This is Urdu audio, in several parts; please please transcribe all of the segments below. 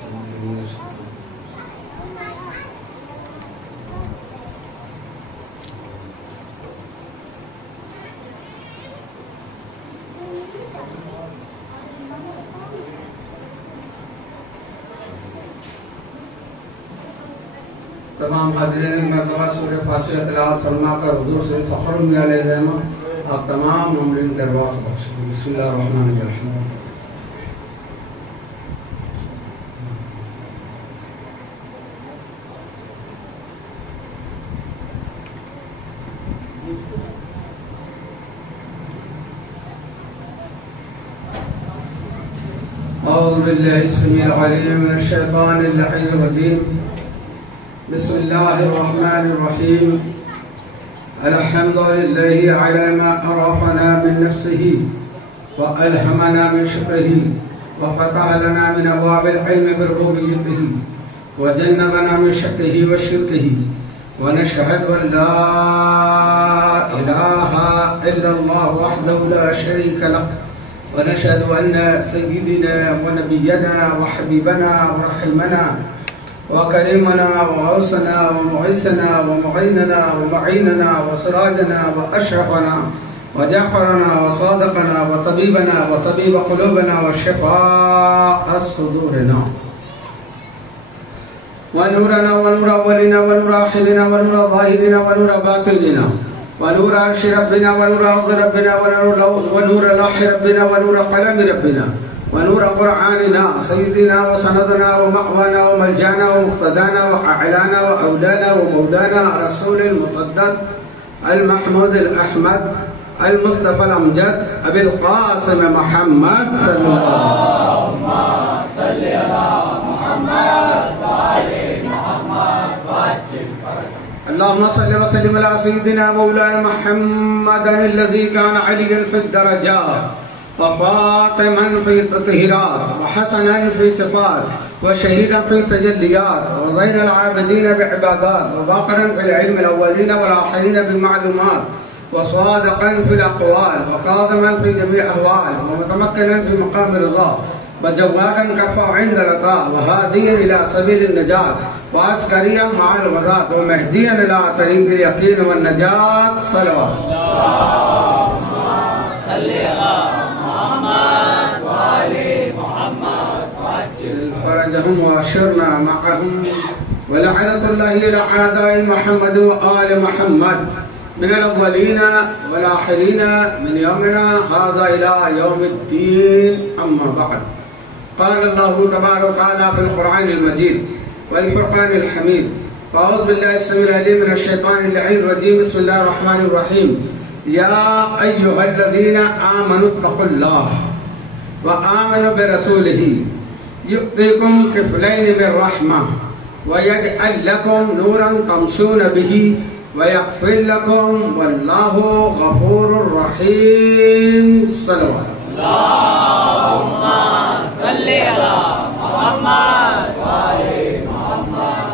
تمام حاضرین مرتبہ سورہ فاتحہ تلاوت فرما کر حضور سے فخر میں علیہ رحمہ آپ تمام ممرین دربار بخش بسم اللہ الرحمن الرحیم. اعوذ باللہ السمیع العلیم من الشیطان اللعین الرجیم. بسم الله الرحمن الرحيم. الحمد لله على ما عرفنا من نفسه وألهمنا من شكره وفتح لنا من أبواب العلم بربوبيته وجنبنا من شكه وشركه ونشهد أن لا إله إلا الله وحده لا شريك له ونشهد أن سيدنا ونبينا وحبيبنا ورحمنا وكريمنا وغوثنا ومعيسنا ومعيننا ومعيننا وسراجنا وأشرفنا وجعفرنا وصادقنا وطبيبنا وطبيب قلوبنا وشفاء صدورنا ونورنا ونور أولنا ونور آخرنا ونور ظاهرنا ونور باطننا ونور عرش ربنا ونور أرض ربنا ونور لوح ربنا ونور قلم ربنا ونور قرآننا سيدنا وسندنا ومأوانا وملجانا ومقتدانا وأعلانا وأولانا ومولانا رسول المصدق المحمود الأحمد المصطفى الأمجد أبي القاسم محمد صلى الله عليه وسلم. اللهم صل وسلم على سيدنا مولانا محمد الذي كان عليا في الدرجات وفاطما في التطهيرات وحسنا في صفات وشهيدا في التجليات وزين العابدين بعبادات وباقرا في العلم الأولين والآخرين بالمعلومات وصادقا في الأقوال وقادما في جميع أهوال ومتمكنا في مقام رضاه وجوادا كفى عند لقاء وهاديا إلى سبيل النجاة وعسكريا مع الغزاة ومهديا إلى طريق اليقين والنجاة صلوات. اللهم صل على محمد وآل محمد وعجل فرجهم وأشرنا معهم ولعنة الله إلى أعداء محمد وآل محمد من الأولين والآخرين من يومنا هذا إلى يوم الدين. أما بعد قال الله تبارك وتعالى في القرآن المجيد والفرقان الحميد. أعوذ بالله السميع العليم من الشيطان اللعين الرجيم. بسم الله الرحمن الرحيم. يا أيها الذين آمنوا اتقوا الله وآمنوا برسوله يؤتكم كفلين من رحمة ويجعل لكم نورا تمشون به ويغفر لكم والله غفور رحيم. صلوات. اللهم صل على محمد وآل محمد.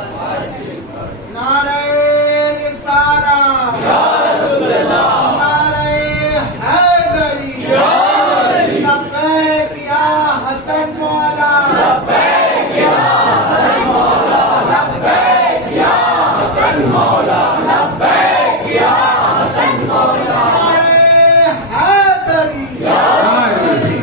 نعرہ رسالہ یا رسول اللہ، نعرہ حیدری یا علی، لبیک یا حسن مولا، لبیک یا حسن مولا، لبیک یا حسن مولا، لبیک یا حسن مولا، نعرہ حیدری یا علی.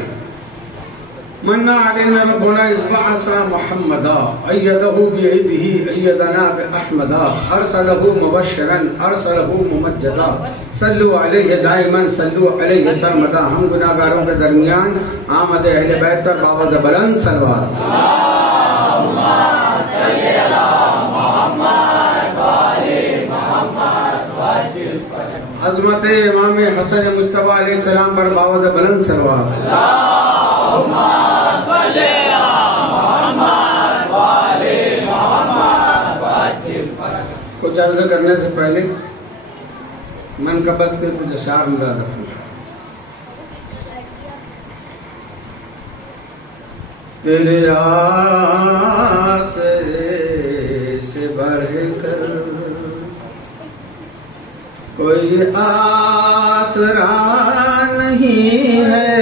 من علينا ربنا إذ بعث محمدا أيده بيده أيدنا بأحمدا أرسله مبشرا أرسله ممجدا صلوا عليه دائما صلوا عليه سرمدا. ہم گناہگاروں کے درمیان آمد اہل بیت پر باوجہ بلند صلوات. اللهم صل على محمد وآل محمد وعجل فرجهم. عظمت امام حسن مجتبی علیہ السلام پر باوجہ بلند صلوات. اللهم صل على محمد وآل محمد وعجل فرجهم. کچھ عرض کرنے سے پہلے منقبت کے کچھ اشعار مراد رکھنا. تیرے آسرے سے بڑھ کر کوئی آسرا نہیں ہے،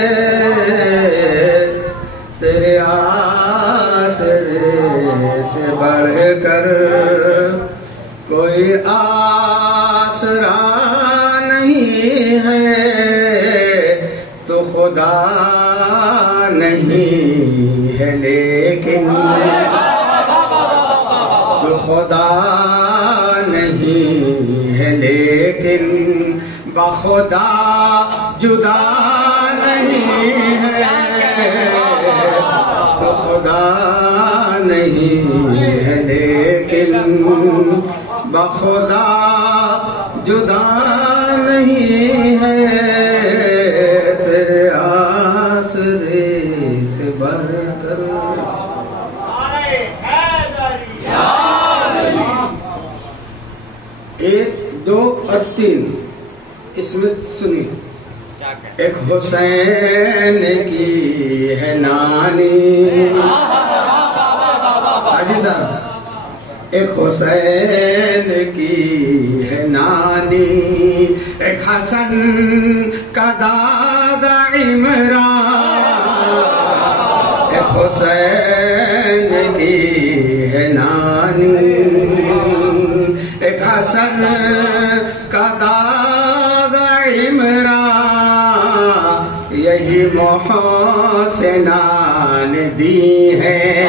تیرے آسرے ہے تو خدا نہیں ہے، لیکن تو خدا نہیں ہے، لیکن بخدا جدا نہیں ہے، تو خدا نہیں ہے لیکن بخدا جدا نہیں ہے، تیرے آسرے سے بڑھ کر ایک دو اور تین اس میں سنی. ایک حسین کی ہے نانی، حاجی صاحب، ایک حسین کی ہے نانی، ایک حسن کا دادا عمران، ایک حسین کی ہے نانی، ایک حسن کا دادا عمران، یہی محسنان دی ہے،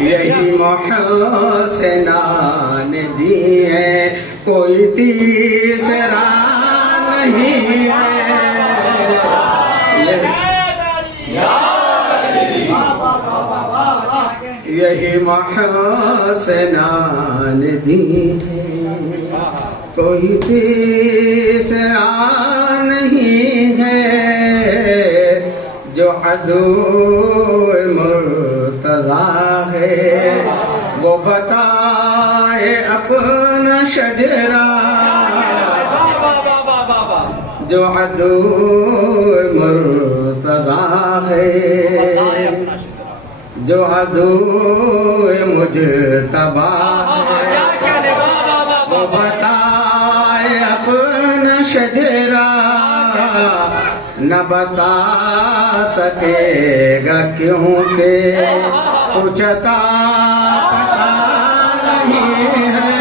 یہی محسنان دی ہے، کوئی تیسرا نہیں ہے، یہی محسنان دی ہے، کوئی تیسرا نہیں ہے، جو عدو مرتضیٰ ہے وہ بتائے اپنا شجرہ، جو عدو مرتضیٰ ہے، جو عدو مجتبی ہے وہ بتائے اپنا شجرہ، نہ بتا سکے گا کیونکہ پوچھتا پتا نہیں ہے،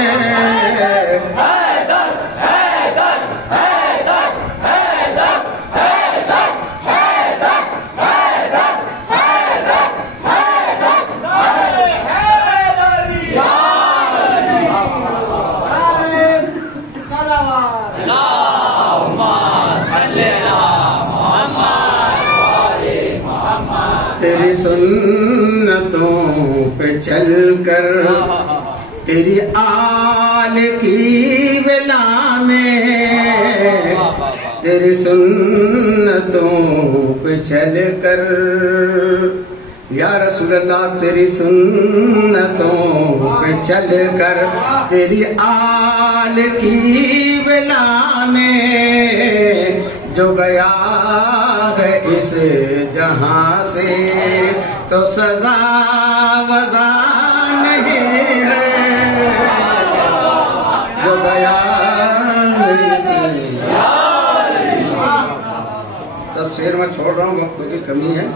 تیری سنتوں پہ چل کر تیری آل کی ولا میں، تیری سنتوں پہ چل کر یا رسول اللہ، تیری سنتوں پہ چل کر تیری آل کی ولا میں، جو گیا ہے اس جہاں سے تو سزا وزا نہیں ہے، جو گیا سب شعر میں چھوڑ رہا ہوں، وقت کی کمی ہے.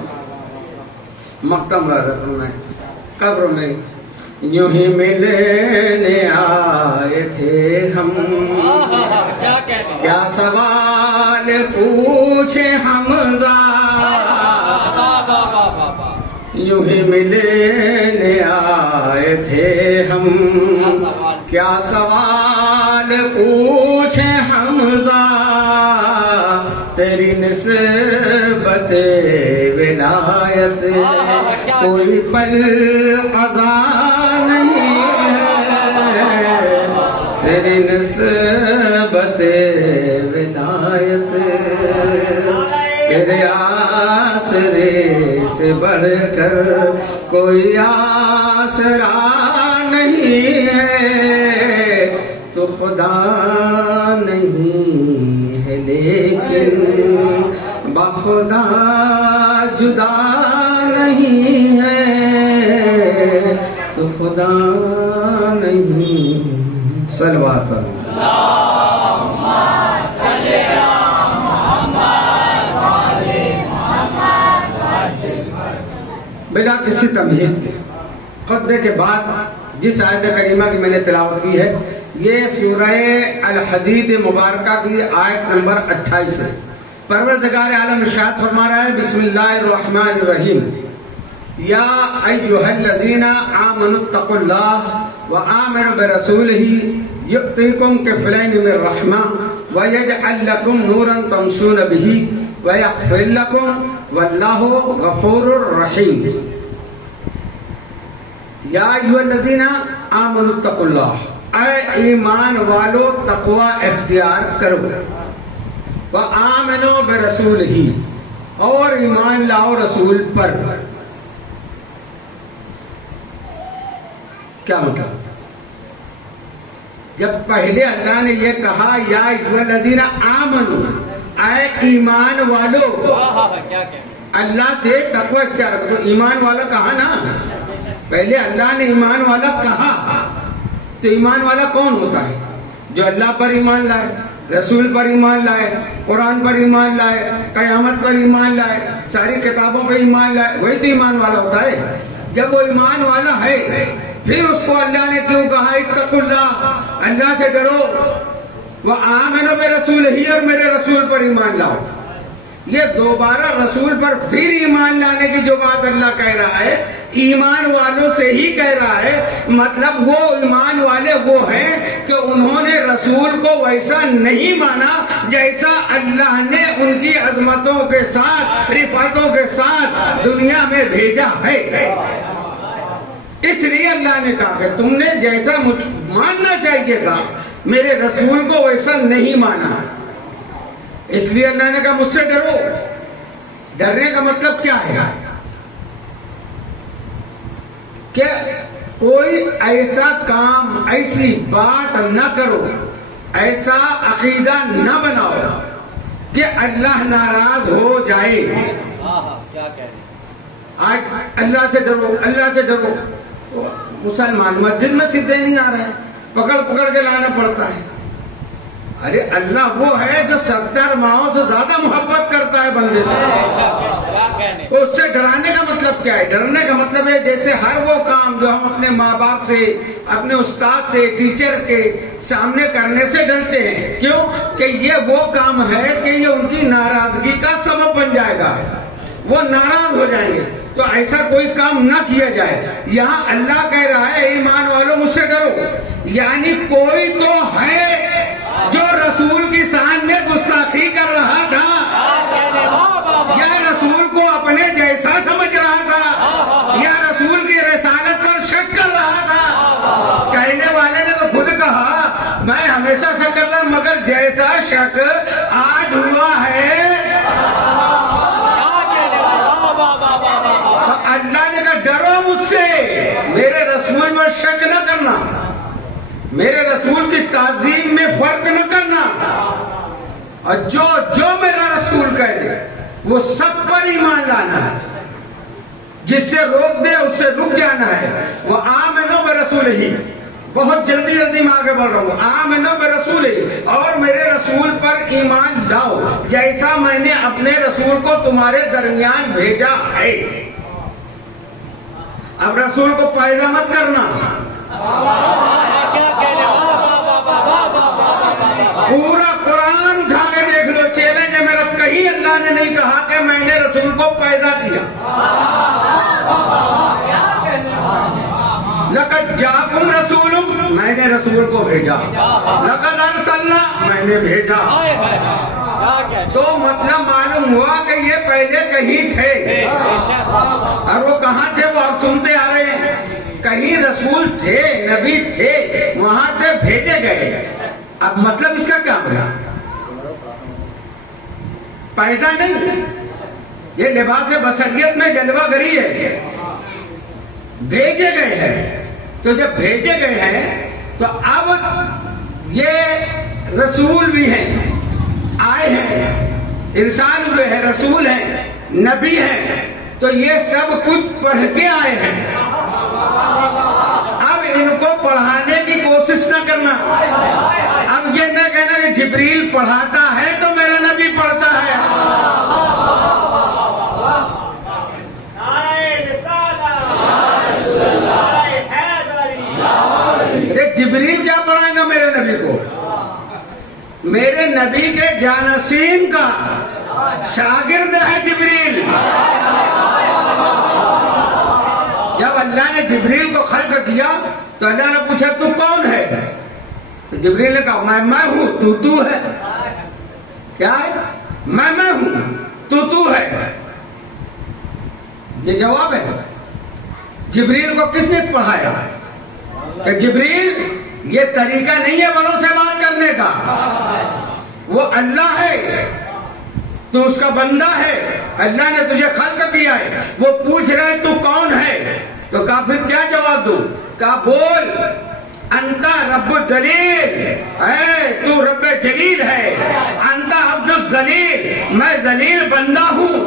مقدم رضا میں قبر میں یوں ہی ملنے آئے تھے ہم، کیا سوال پوچھے حمزہ، یوں ہی ملنے آئے تھے ہم، کیا سوال پوچھے حمزہ، تیری نسبت ولایت کوئی پل قضا نہیں ہے، تیری نسبت ولایت تیرے آسرے سے بڑھ کر کوئی آسرا نہیں ہے، تو خدا نہیں ہے لیکن بخدا جدا نہیں ہے، تو خدا نہیں. صلوات بلا کسی تمہید کے خطبے کے بعد جس آیت کریمہ کی میں نے تلاوت کی ہے یہ سورہ الحدید مبارکہ کی آیت نمبر 28 ہے. پروردگار عالم ارشاد فرما رہا ہے بسم اللہ الرحمن الرحیم یا ایھا الذین آمنوا اتقوا اللہ وآمنوا برسولہ یؤتکم کفلین من رحمہ ویجعل لکم نورا تمشون بہ ویغفر لکم واللہ غفور رحیم. یا ایھا الذین آمنوا اتقوا اللہ، اے ایمان والو تقوی اختیار کرو. وآمنوا برسولہ، اور ایمان لاؤ رسول پر. کیا مطلب؟ جب پہلے اللہ نے یہ کہا یا ایھا الذین آمنوا، اے ایمان والو، اللہ سے تقوی اختیار کرو. تو ایمان والا کہا نا، پہلے اللہ نے ایمان والا کہا. تو ایمان والا کون ہوتا ہے؟ جو اللہ پر ایمان لائے، رسول پر ایمان لائے، قرآن پر ایمان لائے، قیامت پر ایمان لائے، ساری کتابوں پر ایمان لائے، وہی تو ایمان والا ہوتا ہے. جب وہ ایمان والا ہے پھر اس کو اللہ نے کیوں کہا اتقوا اللہ، اللہ سے ڈرو. وآمنوا برسولہ، اور میرے رسول پر ایمان لاؤ. یہ دوبارہ رسول پر پھر ایمان لانے کی جو بات اللہ کہہ رہا ہے ایمان والوں سے ہی کہہ رہا ہے. مطلب وہ ایمان والے وہ ہیں کہ انہوں نے رسول کو ویسا نہیں مانا جیسا اللہ نے ان کی عظمتوں کے ساتھ، رفعتوں کے ساتھ دنیا میں بھیجا ہے. اس لیے اللہ نے کہا کہ تم نے جیسا ماننا چاہیے تھا میرے رسول کو ویسا نہیں مانا. اس لیے اللہ نے کہا مجھ سے ڈرو. ڈرنے کا مطلب کیا ہے؟ کہ کوئی ایسا کام، ایسی بات نہ کرو، ایسا عقیدہ نہ بناؤ کہ اللہ ناراض ہو جائے. آج اللہ سے ڈرو، اللہ سے ڈرو. مسلمان مسجد میں سیدھے نہیں آ رہے ہیں، پکڑ پکڑ کے لانا پڑتا ہے. ارے اللہ وہ ہے جو 70 ماہوں سے زیادہ محبت کرتا ہے بندے سے. اس سے ڈرانے کا مطلب کیا ہے؟ ڈرنے کا مطلب ہے جیسے ہر وہ کام جو ہم اپنے ماں باپ سے، اپنے استاد سے، ٹیچر کے سامنے کرنے سے ڈرتے ہیں. کیوں؟ کہ یہ وہ کام ہے کہ یہ ان کی ناراضگی کا سبب بن جائے گا، وہ ناراض ہو جائیں گے. تو ایسا کوئی کام نہ کیا جائے. یہاں اللہ کہہ رہا ہے ایمان والوں مجھ سے ڈرو. یعنی کوئی تو ہے جو رسول کی شان میں گستاخی کر رہا تھا، یا رسول کو اپنے جیسا سمجھ رہا تھا، یا رسول کی رسالت پر شک کر رہا تھا. کہنے والے نے تو خود کہا میں ہمیشہ شک کرتا ہوں، مگر جیسا شک آج ہوا ہے. اللہ نے کہا ڈرو مجھ سے، میرے رسول پر شک نہ کرنا، میرے رسول کی تعظیم میں فرق نہ کرنا، اور جو میرا رسول کہہ دے وہ سب پر ایمان لانا ہے. جس سے روک دے اس سے رک جانا ہے. وہ آمنوا برسولہ، بہت جلدی میں آگے بڑھ رہا ہوں. آمنوا برسولہ، اور میرے رسول پر ایمان لاؤ جیسا میں نے اپنے رسول کو تمہارے درمیان بھیجا ہے. اب رسول کو پیدا مت کرنا. پورا قرآن اٹھا کے دیکھ لو، چیلنج ہے میرا، کہیں اللہ نے نہیں کہا کہ میں نے رسول کو پیدا کیا. لقد جاءکم رسول، میں نے رسول کو بھیجا. لقد ارسلنا، میں نے بھیجا. تو مطلب معلوم ہوا کہ یہ پہلے کہیں تھے، اور وہ کہاں تھے وہ آپ سنتے آ رہے ہیں. کہیں رسول تھے، نبی تھے، وہاں سے بھیجے گئے. اب مطلب اس کا کیا ہوا؟ پیدا نہیں، یہ لباس بصریت میں جلوہ گری ہے. بھیجے گئے ہیں. تو جب بھیجے گئے ہیں تو اب یہ رسول بھی ہیں، آئے ہیں، ارسال ہوئے ہیں، رسول ہیں، نبی ہیں. تو یہ سب کچھ پڑھ کے آئے ہیں. اب ان کو پڑھانے کی کوشش نہ کرنا. اب یہ نہ کہنا کہ جبریل پڑھاتا ہے تو میرا نبی پڑھتا ہے. جبریل کیا پڑھائے گا میرے نبی کے جانشین کا شاگرد ہے جبریل. جب اللہ نے جبریل کو خلق کیا تو اللہ نے پوچھا تو کون ہے؟ تو جبریل نے کہا میں ہوں تو ہے. کیا ہے؟ میں ہوں تو ہے. یہ جواب ہے. جبریل کو کس نے پڑھایا؟ کہ جبریل یہ طریقہ نہیں ہے بڑوں سے بات کرنے کا. وہ اللہ ہے، تو اس کا بندہ ہے، اللہ نے تجھے خلق کیا ہے. وہ پوچھ رہے تو کون ہے؟ تو کہا پھر کیا جواب دوں؟ کہا بول انتا رب الجلیل، اے تو رب جلیل ہے. انتا عبد الذلیل، میں ذلیل بندہ ہوں.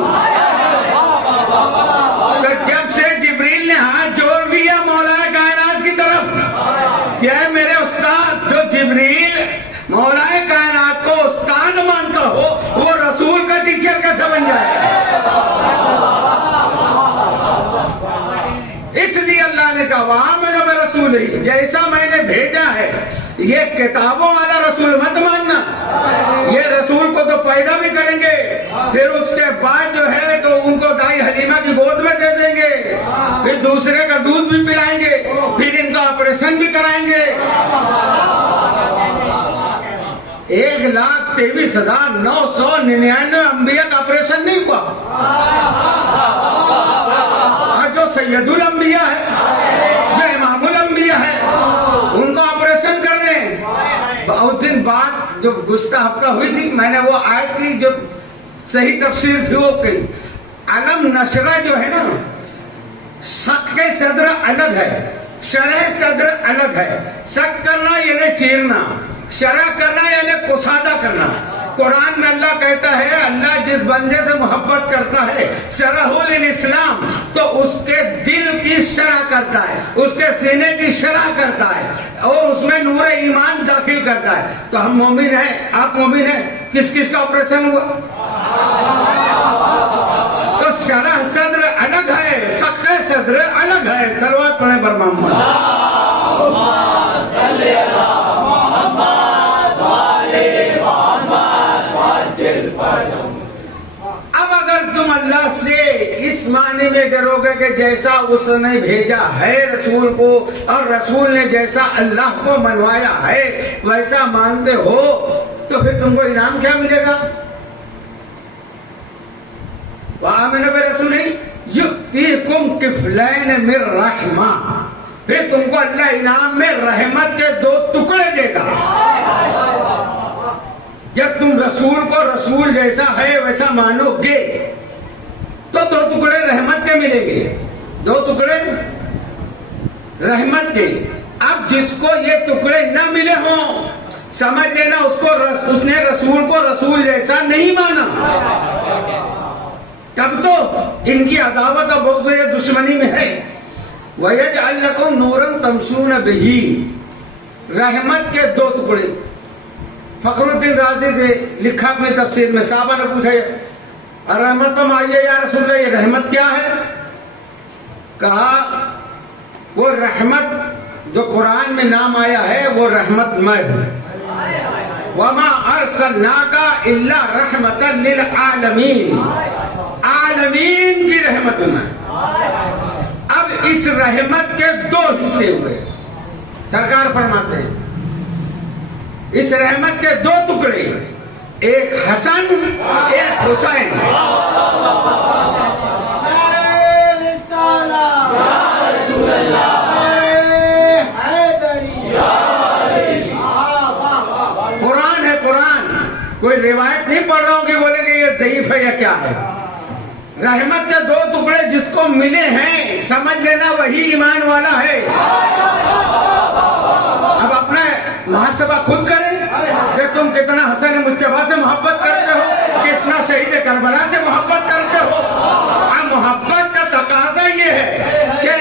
تو جب سے جبریل نے ہاتھ جوڑ لیا مولا کائنات کی طرف کہ اے میرے استاد، جو جبریل مولا کائنات کو استاد مانتا ہو وہ رسول کا ٹیچر کیسے بن جائے؟ اس لیے اللہ نے کہا وہاں میں رسول ہی، جیسا میں نے بھیجا ہے. یہ کتابوں والا رسول مت ماننا. یہ رسول کو تو پیدا بھی کریں گے، پھر اس کے بعد جو ہے تو ان کو دائی حلیمہ کی گود میں دے دیں گے، پھر دوسرے کا دودھ بھی پلائیں گے، پھر ان کا آپریشن بھی کرائیں گے. 1,23,999 انبیاء کا آپریشن نہیں ہوا. اور جو سید الانبیاء ہے، جو امام الانبیاء ہے، ان کو آپریشن کر رہے ہیں. بہت دن بعد جو گزشتہ ہفتہ ہوئی تھی، میں نے وہ آیت کی جو صحیح تفسیر تھی وہ کہی. علم نشرہ جو ہے نا، سق کے صدر الگ ہے، شرح صدر الگ ہے. سق کرنا یعنی چیرنا، شرح کرنا یعنی کسادہ کرنا. قرآن میں اللہ کہتا ہے اللہ جس بندے سے محبت کرتا ہے شرح الاسلام، تو اس کے دل کی شرح کرتا ہے، اس کے سینے کی شرح کرتا ہے، اور اس میں نور ایمان داخل کرتا ہے. تو ہم مومن ہیں، آپ مومن ہیں. کس کس کا آپریشن ہوا؟ تو شرح صدر الگ ہے، سق صدر الگ ہے. صلوات پڑھیں بر محمد. اب اگر تم اللہ سے اس معنی میں ڈرو گے کہ جیسا اس نے بھیجا ہے رسول کو، اور رسول نے جیسا اللہ کو منوایا ہے ویسا مانتے ہو، تو پھر تم کو انعام کیا ملے گا؟ وآمنوا برسولہ یؤتیکم کفلین من رحمہ. پھر تم کو اللہ انعام میں رحمت کے 2 ٹکڑے دے گا. جب تم رسول کو رسول جیسا ہے ویسا مانو گے تو 2 ٹکڑے رحمت کے ملیں گے. 2 ٹکڑے رحمت کے. اب جس کو یہ ٹکڑے نہ ملے ہوں، سمجھ لینا اس نے رسول کو رسول جیسا نہیں مانا. تب تو ان کی عداوت اور بغض یہ دشمنی میں ہے. وَيَجْعَلْ لَكُمْ نُورًا تَمْشُونَ بِهِ. رحمت کے 2 ٹکڑے. فخر الدین رازی سے لکھا اپنی تفسیر میں، صحابہ نے پوچھا رحمت تم آئیے یا رسول اللہ، یہ رحمت کیا ہے؟ کہا وہ رحمت جو قرآن میں نام آیا ہے وہ رحمت میں ہے. وَمَا أَرْسَلْنَاكَ إِلَّا رَحْمَةً لِلْعَالَمِينَ. عالمین کی رحمت میں. اب اس رحمت کے 2 حصے ہوئے. سرکار فرماتے ہیں اس رحمت کے 2 ٹکڑے، ایک حسن ایک حسین. قرآن ہے قرآن، کوئی روایت نہیں پڑھ رہا ہوں کہ بولے کہ یہ ضعیف ہے یا کیا ہے. رحمت کے 2 ٹکڑے جس کو ملے ہیں سمجھ لینا وہی ایمان والا ہے. اب اپنا محاسبہ خود کریں کہ تم کتنا حسن مجتبیٰ سے محبت کرتے ہو، کتنا شہید کربلا سے محبت کرتے ہو. اب محبت کا تقاضا یہ ہے کہ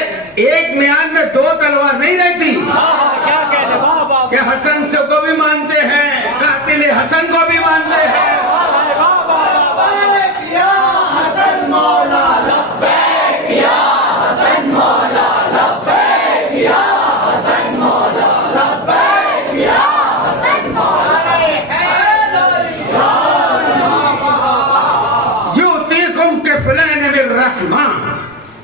ایک میان میں 2 تلوار نہیں رہتی. کہ حسن سے کو بھی مانتے ہیں، قاتل حسن کو بھی مانتے ہیں. رحمہ،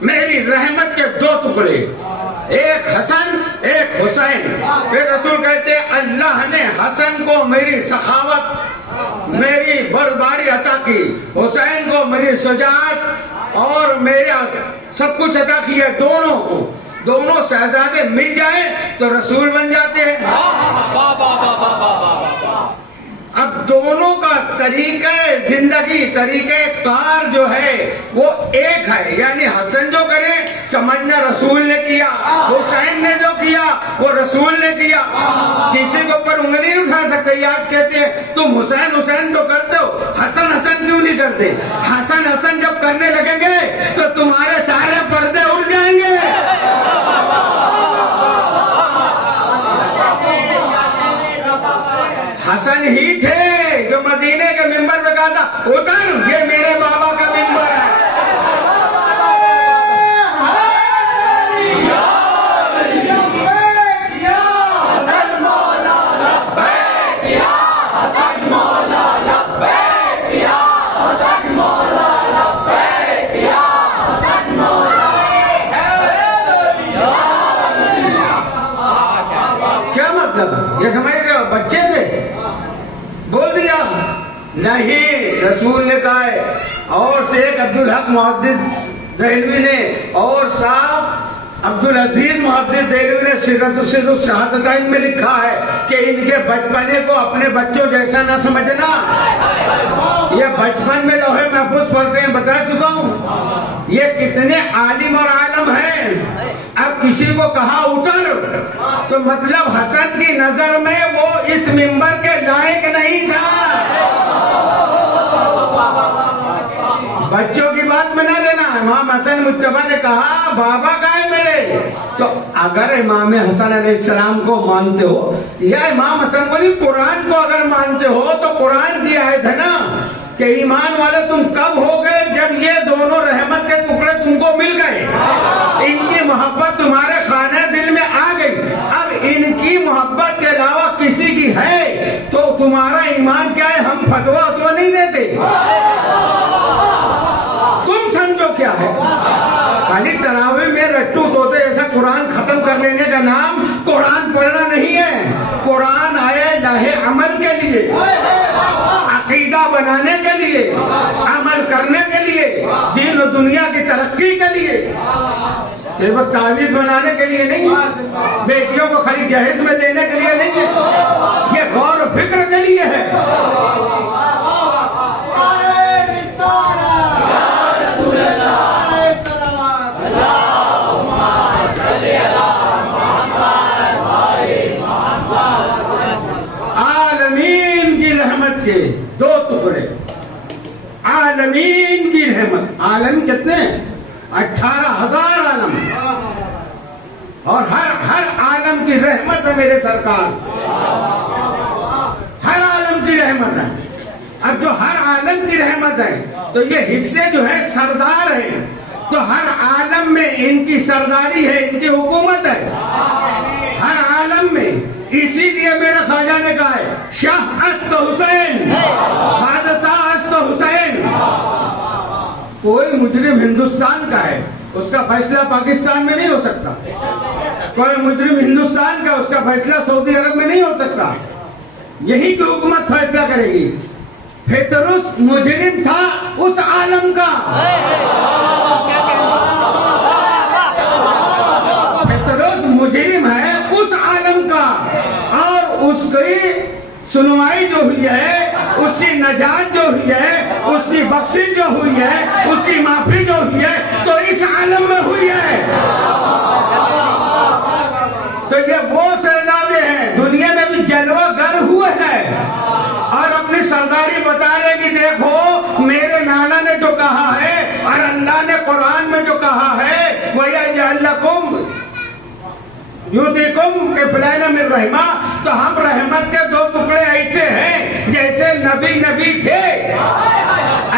میری رحمت کے دو ٹکڑے، ایک حسن ایک حسین. پھر رسول کہتے ہیں اللہ نے حسن کو میری سخاوت، میری بردباری عطا کی، حسین کو میری شجاعت اور میرا سب کچھ عطا کیا. دونوں کو، دونوں شہزادے مل جائیں تو رسول بن جاتے ہیں. اب دونوں کا طریقہ زندگی، طریقہ کار جو ہے وہ ایک ہے. یعنی حسن جو کرے سمجھنا رسول نے کیا، حسین نے جو کیا وہ رسول نے کیا. کسی کے اوپر انگلی نہیں اٹھا سکتے. یہ آج کہتے ہیں تم حسین حسین تو کرتے ہو، حسن حسن کیوں نہیں کرتے؟ حسن حسن جب کرنے لگیں گے تو تمہارے سارے پردے اڑ جائیں گے. حسن ہی تھے جو مدینے کے ممبر پہ کہا تھا اتر، یہ میرے بابا کا ممبر ہے. کیا مطلب؟ یہ سمجھ رہے ہو؟ بچے تھے بول دیا نہیں، رسول نے کہا ہے. اور سے ایک عبدالحق محدث دہلوی نے اور صاحب عبدالعزیز محدث دہلوی نے سیرت الشہادتین میں لکھا ہے کہ ان کے بچپنے کو اپنے بچوں جیسا نہ سمجھنا. یہ بچپن میں لوہے محفوظ پڑھتے ہیں، بتا چکا ہوں. یہ کتنے عالم اور عالم ہیں. اب کسی کو کہا اتر تو مطلب حسن کی نظر میں وہ اس ممبر کے لائق نہیں تھا. بچوں کی بات میں نہ لینا. امام حسن مجتبیٰ نے کہا بابا کا ہے میرے. تو اگر امام حسن علیہ السلام کو مانتے ہو یا امام حسن کو نہیں، قرآن کو اگر مانتے ہو تو قرآن کی آیت ہے نا کہ ایمان والے تم کب ہو گئے؟ جب یہ دونوں رحمت کے ٹکڑے تم کو مل گئے، ان کی محبت تمہارے خانہ دل میں آ گئی. اب ان کی محبت کے علاوہ کسی کی ہے تو تمہارا ایمان کیا ہے؟ ہم فتوا تو نہیں دیتے. تم سمجھو کیا ہے. خالی تراویح میں رٹو توتے ایسا قرآن ختم کر لینے کا نام قرآن پڑھنا نہیں ہے. قرآن آئے لاہے عمل کے لیے، عقیدہ بنانے کے لیے، عمل کرنے کے لیے، دین و دنیا کی ترقی کے لیے، صرف تعویذ بنانے کے لیے نہیں، بیٹیوں کو خالی جہیز میں دینے کے لیے نہیں ہے. یہ غور و فکر کے لیے ہے. عالمین کی رحمت کے دو ٹکڑے، عالمین کی رحمت. عالم کتنے؟ 18,000 عالم، اور ہر عالم کی رحمت ہے میرے سرکار. ہر عالم کی رحمت ہے. اب جو ہر عالم کی رحمت ہے تو یہ حصے جو ہے سردار ہیں، تو ہر عالم میں ان کی سرداری ہے، ان کی حکومت ہے ہر عالم میں. اسی لیے میرے خواجہ نے کہا ہے شاہ است حسین، بادشاہ است حسین. کوئی مجرم ہندوستان کا ہے، اس کا فیصلہ پاکستان میں نہیں ہو سکتا. کوئی مجرم ہندوستان کا، اس کا فیصلہ سعودی عرب میں نہیں ہو سکتا. یہی تو حکومت فیصلہ کرے گی. پھترس مجرم تھا اس عالم کا، پھترس مجرم ہے اس عالم کا، اور اس کی سنوائی جو ہوئی ہے، اس کی نجات جو ہوئی ہے، اس کی بخشش جو ہوئی ہے، اس کی معافی جو ہوئی ہے تو اس عالم میں ہوئی ہے. تو یہ وہ شہزادے ہیں دنیا میں بھی جلوہ گر ہوئے ہیں، اور اپنی سرداری بتا رہے کہ دیکھو میرے نانا نے جو کہا ہے اور اللہ نے قرآن میں جو کہا ہے وَيَجْعَلْ لَكُمْ يُؤْتِكُمْ كِفْلَيْنِ مِنْ رَحْمَةٍ. تو ہم رحمت کے دو ٹکڑے ایسے ہیں جیسے نبی تھے،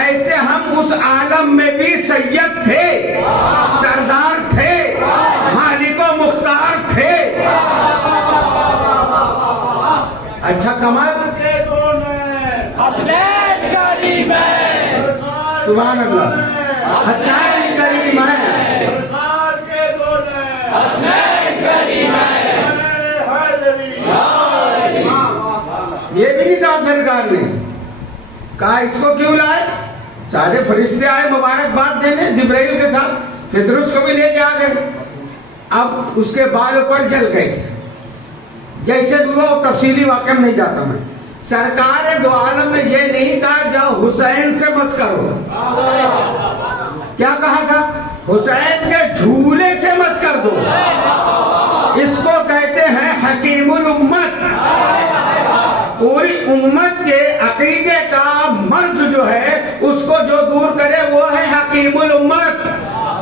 ایسے ہم اس عالم میں بھی سید تھے، سردار تھے، مالک و مختار تھے. اچھا کمال حسنین کریم، سبحان اللہ، حسنین کریمین، یہ بھی نہیں کہا سرکار نے. کہا اس کو کیوں لائے؟ سارے فرشتے آئے مبارکباد دینے جبرائیل کے ساتھ، پطرس کو بھی لے کے آ گئے. اب اس کے بعد اوپر جل گئے تھے. جیسے بھی وہ تفصیلی واقعہ میں نہیں جاتا میں. سرکار دو عالم نے یہ نہیں کہا جاؤ حسین سے مس کرو. کیا کہا تھا؟ حسین کے جھولے سے مس کر دو. اس کو کہتے ہیں حکیم الامت. پوری امت کے عقیدے کا مرض جو ہے اس کو جو دور کرے وہ ہے حکیم الامت.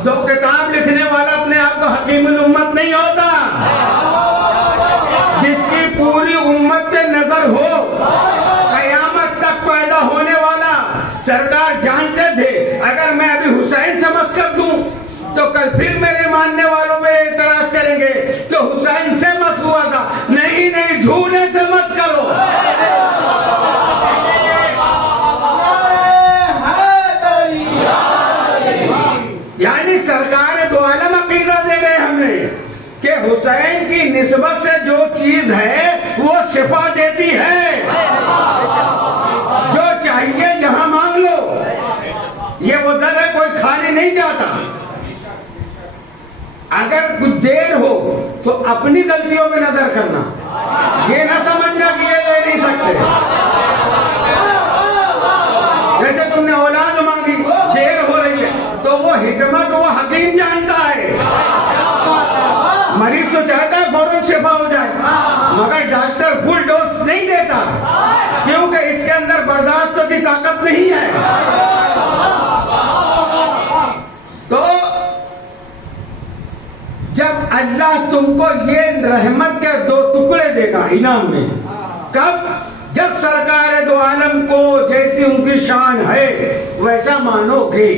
جو کتاب لکھنے والا اپنے آپ کو حکیم الامت نہیں ہوتا. جس کی پوری امت پہ نظر ہو، قیامت تک پیدا ہونے والا. سرکار جانتے تھے اگر میں ابھی حسین سے مس کر دوں تو کل پھر میرے ماننے والوں پہ اعتراض کریں گے کہ حسین سے مس ہوا تھا. نہیں نہیں، جھولے سے مس کرو. یعنی سرکار دو عالم عقیدہ دے رہے ہمیں کہ حسین کی نسبت سے جو چیز ہے وہ شفا دیتی ہے. جو چاہیے یہاں مانگ لو. یہ وہ در ہے کوئی خالی نہیں جاتا. اگر کچھ دیر ہو تو اپنی غلطیوں میں نظر کرنا. یہ نہ سمجھنا کہ یہ لے نہیں سکتے. جیسے تم نے اولاد مانگی، دیر ہو رہی ہے، تو وہ حکمت وہ حکیم جانتا ہے. مریض تو چاہتا ہے فوراً شفا ہو جائے، مگر ڈاکٹر فل ڈوز نہیں دیتا کیونکہ اس کے اندر برداشت کی طاقت نہیں ہے. تو جب اللہ تم کو یہ رحمت کے 2 ٹکڑے دے گا انعام میں، کب؟ جب سرکار دو عالم کو جیسی ان کی شان ہے ویسا مانو گے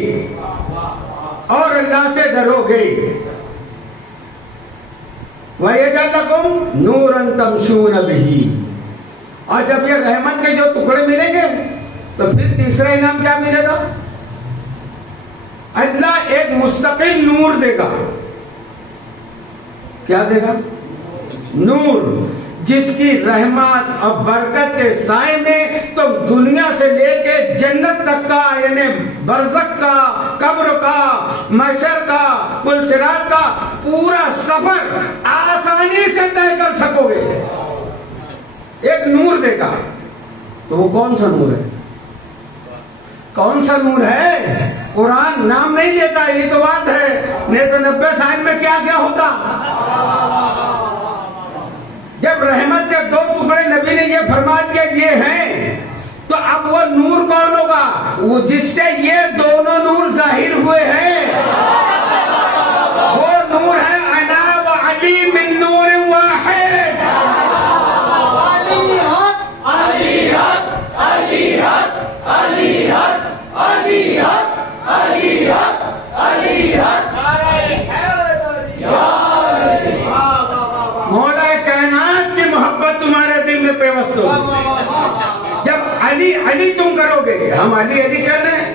اور اللہ سے ڈرو گے. وَيَجْعَلْ لَكُمْ نُورًا تَمْشُونَ بِهِ. اور جب یہ رحمت کے جو ٹکڑے ملیں گے تو پھر تیسرا انعام کیا ملے گا؟ اللہ ایک مستقل نور دے گا. کیا دے گا؟ نور، جس کی رحمت اور برکت کے سائے میں تو دنیا سے لے کے جنت تک کا، یعنی برزخ کا، قبر کا، محشر کا، پل صراط کا پورا سفر آسانی سے طے کر سکو گے. ایک نور دے گا. تو وہ کون سا نور ہے؟ کون سا نور ہے؟ قرآن نام نہیں دیتا، یہ تو بات ہے. نہیں تو 90 سال میں کیا کیا ہوتا. جب رحمت کے 2 ٹکڑے نبی نے یہ فرما دیا یہ ہیں، تو اب وہ نور کون ہوگا؟ وہ جس سے یہ دونوں نور ظاہر ہوئے ہیں. وہ نور ہے انا و علی من نور واحد. علی حق، علی حق، علی حق، علی حق، علی حق، علی حق، علی حق. مولا کائنات کی محبت تمہارے دل میں پیوست ہو. جب علی علی تم کرو گے، ہم علی علی کر رہے ہیں.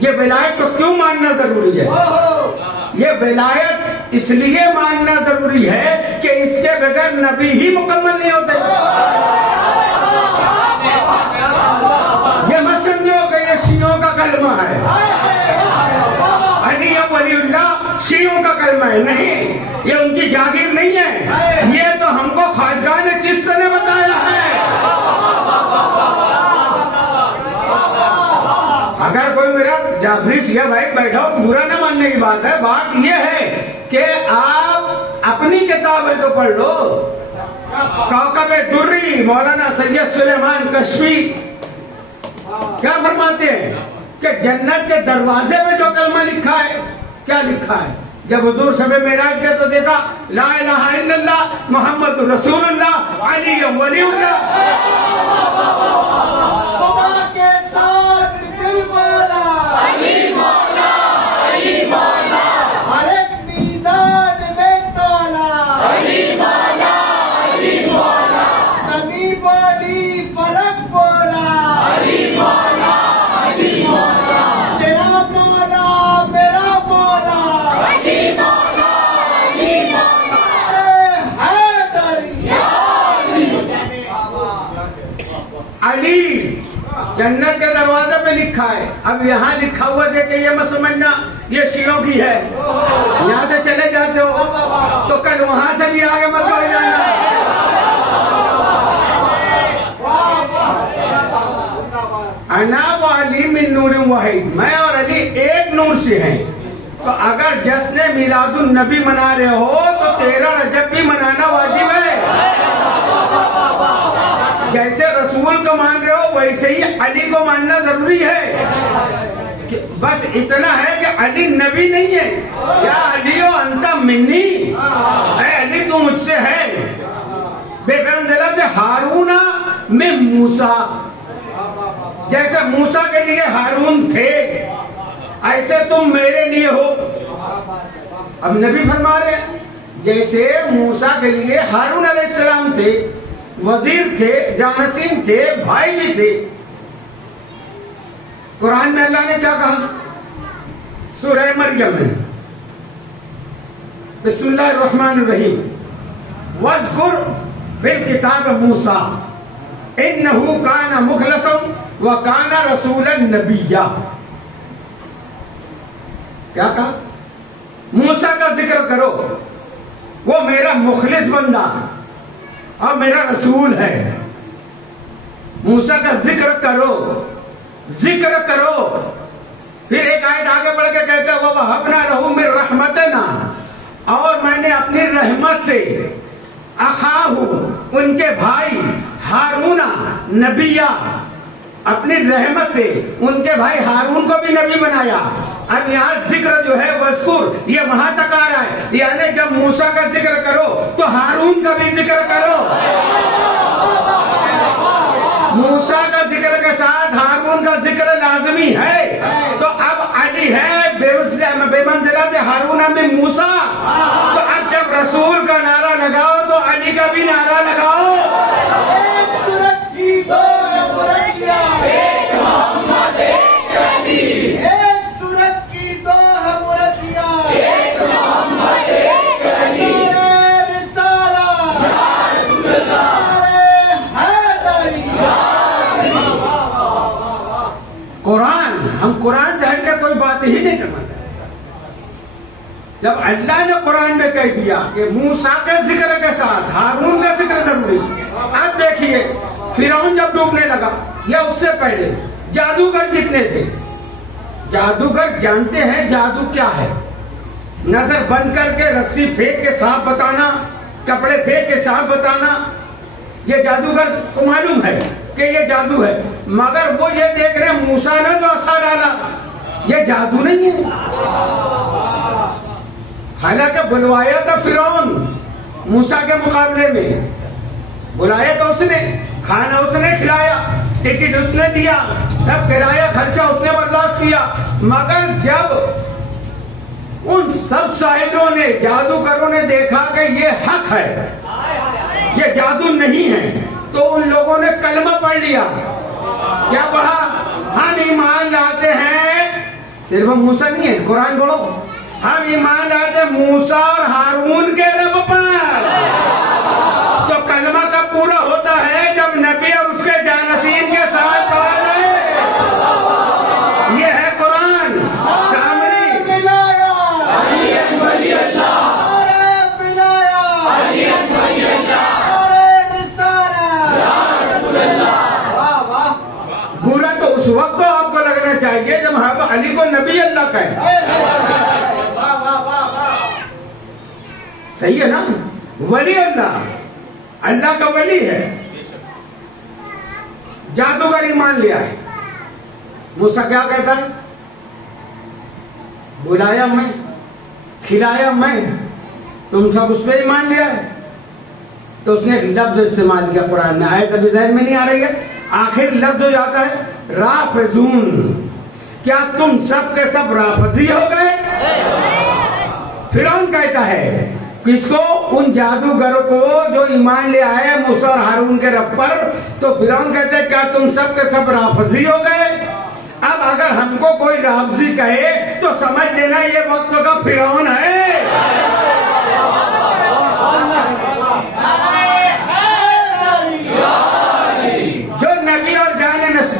یہ ولایت تو کیوں ماننا ضروری ہے؟ یہ ولایت اس لیے ماننا ضروری ہے کہ اس کے بغیر نبی ہی مکمل نہیں ہوتے. یہ مت سمجھو کہ یہ شیعوں کا کلمہ ہے. علی ولی اللہ شیعوں کا کلمہ ہے، نہیں. یہ ان کی جاگیر نہیں ہے. یہ تو ہم کو خواجہ نے چشت نے بتایا ہے. اگر کوئی میرا جعفری شیعہ بھائی بیٹھا ہو، برا نہ ماننے کی بات ہے. بات یہ ہے کہ آپ اپنی کتابیں تو پڑھ لو. کوكب دری مولانا سید سلیمان کشفی کیا فرماتے ہیں کہ جنت کے دروازے میں جو کلمہ لکھا ہے، کیا لکھا ہے؟ جب حضور شب معراج گئے تو دیکھا لا الہ الا اللہ محمد رسول اللہ علی ولی اللہ. صبح کے ساتھ دل بولا علی مولا، علی مولا. ہر ایک میزان میں تولا علی مولا، علی مولا. زمین بولی فلک بولا علی مولا، علی مولا. تیرا مولا میرا مولا جنت کے دروازے پہ لکھا ہے. اب یہاں لکھا ہوا دیکھ کے یہ مت سمجھنا یہ شیعوں کی ہے. یہاں سے چلے جاتے ہو تو کل وہاں سے بھی آگے مت بڑھ جانا. انا و علی من نور واحد، میں اور علی ایک نور سے ہیں. تو اگر جشن میلاد النبی منا رہے ہو تو 13 رجب بھی منانا واجب ہے. جیسے رسول کو مان رہے ہو ویسے ہی علی کو ماننا ضروری ہے. بس اتنا ہے کہ علی نبی نہیں ہے. یا علی و انت منی، اے علی تو مجھ سے ہے. بے منزلت ہارون میں موسیٰ، جیسے موسیٰ کے لیے ہارون تھے ایسے تم میرے لیے ہو. اب نبی فرما رہے ہیں جیسے موسیٰ کے لیے ہارون علیہ السلام تھے، وزیر تھے، جانشین تھے، بھائی بھی تھے. قرآن میں اللہ نے کیا کہا؟ سورہ مریم میں بسم اللہ الرحمن الرحیم وَاذْكُرْ فِي الْكِتَابِ مُوسَىٰ إِنَّهُ كَانَ مُخْلَصًا وَكَانَ رَسُولًا نَبِيًّا. کیا کہا؟ موسیٰ کا ذکر کرو، وہ میرا مخلص بندہ اور میرا رسول ہے. موسیٰ کا ذکر کرو، ذکر کرو. پھر ایک آیت آگے بڑھ کے کہتے ہیں وَوَهَبْنَا لَهُ مِن رَحْمَتِنَا، اور میں نے اپنی رحمت سے اخاہ ان کے بھائی ہارون نبیہ، اپنی رحمت سے ان کے بھائی ہارون کو بھی نبی بنایا. اب یہاں ذکر جو ہے وذکر یہ وہاں تک آ رہا ہے، یعنی جب موسیٰ کا ذکر کرو تو ہارون کا بھی ذکر کرو. موسیٰ کا ذکر کے ساتھ ہارون کا ذکر لازمی ہے. تو اب علی ہے بے منزلت ہارون میں موسیٰ. تو اب جب رسول کا نعرہ لگاؤ تو علی کا بھی نعرہ لگاؤ. قرآن، ہم قرآن جان کے کوئی بات ہی نہیں کرنا چاہتے. جب اللہ نے قرآن میں کہہ دیا کہ موسیٰ کے ذکر کے ساتھ ہارون کا ذکر ضروری. اب دیکھیے فرعون جب ڈوبنے لگا یا اس سے پہلے جادوگر جتنے تھے، جادوگر جانتے ہیں جادو کیا ہے. نظر بند کر کے رسی پھینک کے صاف بتانا، کپڑے پھینک کے صاف بتانا، یہ جادوگر کو معلوم ہے کہ یہ جادو ہے. مگر وہ یہ دیکھ رہے موسیٰ نے جو عصا ڈالا یہ جادو نہیں ہے. حالانکہ بلوایا تھا فرعون موسیٰ کے مقابلے میں، بلایا تو اس نے، کھانا اس نے کھلایا، ٹکٹ اس نے دیا، سب کرایہ خرچہ اس نے برداشت کیا. مگر جب ان سب ساحروں نے، جادوگروں نے دیکھا کہ یہ حق ہے، یہ جادو نہیں ہے، تو ان لوگوں نے کلمہ پڑھ لیا. کیا پڑھا؟ ہم ایمان لاتے ہیں، صرف موسیٰ نہیں ہے، قرآن پڑھو، ہم ایمان لاتے موسیٰ اور ہارون کے رب پر. تو کلمہ کا پورا ہوتا ہے جب نبی اور اس کے جانشین کے ساتھ پڑھا جائے. یہ ہے قرآن. سامنے برا تو اس وقت آپ کو لگنا چاہیے جب علی کو نبی اللہ کہے. صحیح ہے نا؟ ولی اللہ، اللہ کا ولی ہے. جادوگر ایمان لیا ہے. موسیٰ کیا کہتا ہے؟ بلایا میں، کھلایا میں، تم سب اس پہ ایمان لیا ہے. تو اس نے ایک لفظ استعمال کیا قرآن میں، آیت ابھی ذہن میں نہیں آ رہی ہے. آخر لفظ جو جاتا ہے رافضون. کیا تم سب کے سب رافضی ہو گئے؟ فرعون کہتا ہے کس کو؟ ان جادوگروں کو جو ایمان لے آئے موسیٰ اور ہارون کے رب پر. تو فرعون کہتا ہے کیا تم سب کے سب رافضی ہو گئے؟ اب اگر ہم کو کوئی رافضی کہے تو سمجھ لینا یہ وقت کا فرعون ہے. جو نبی اور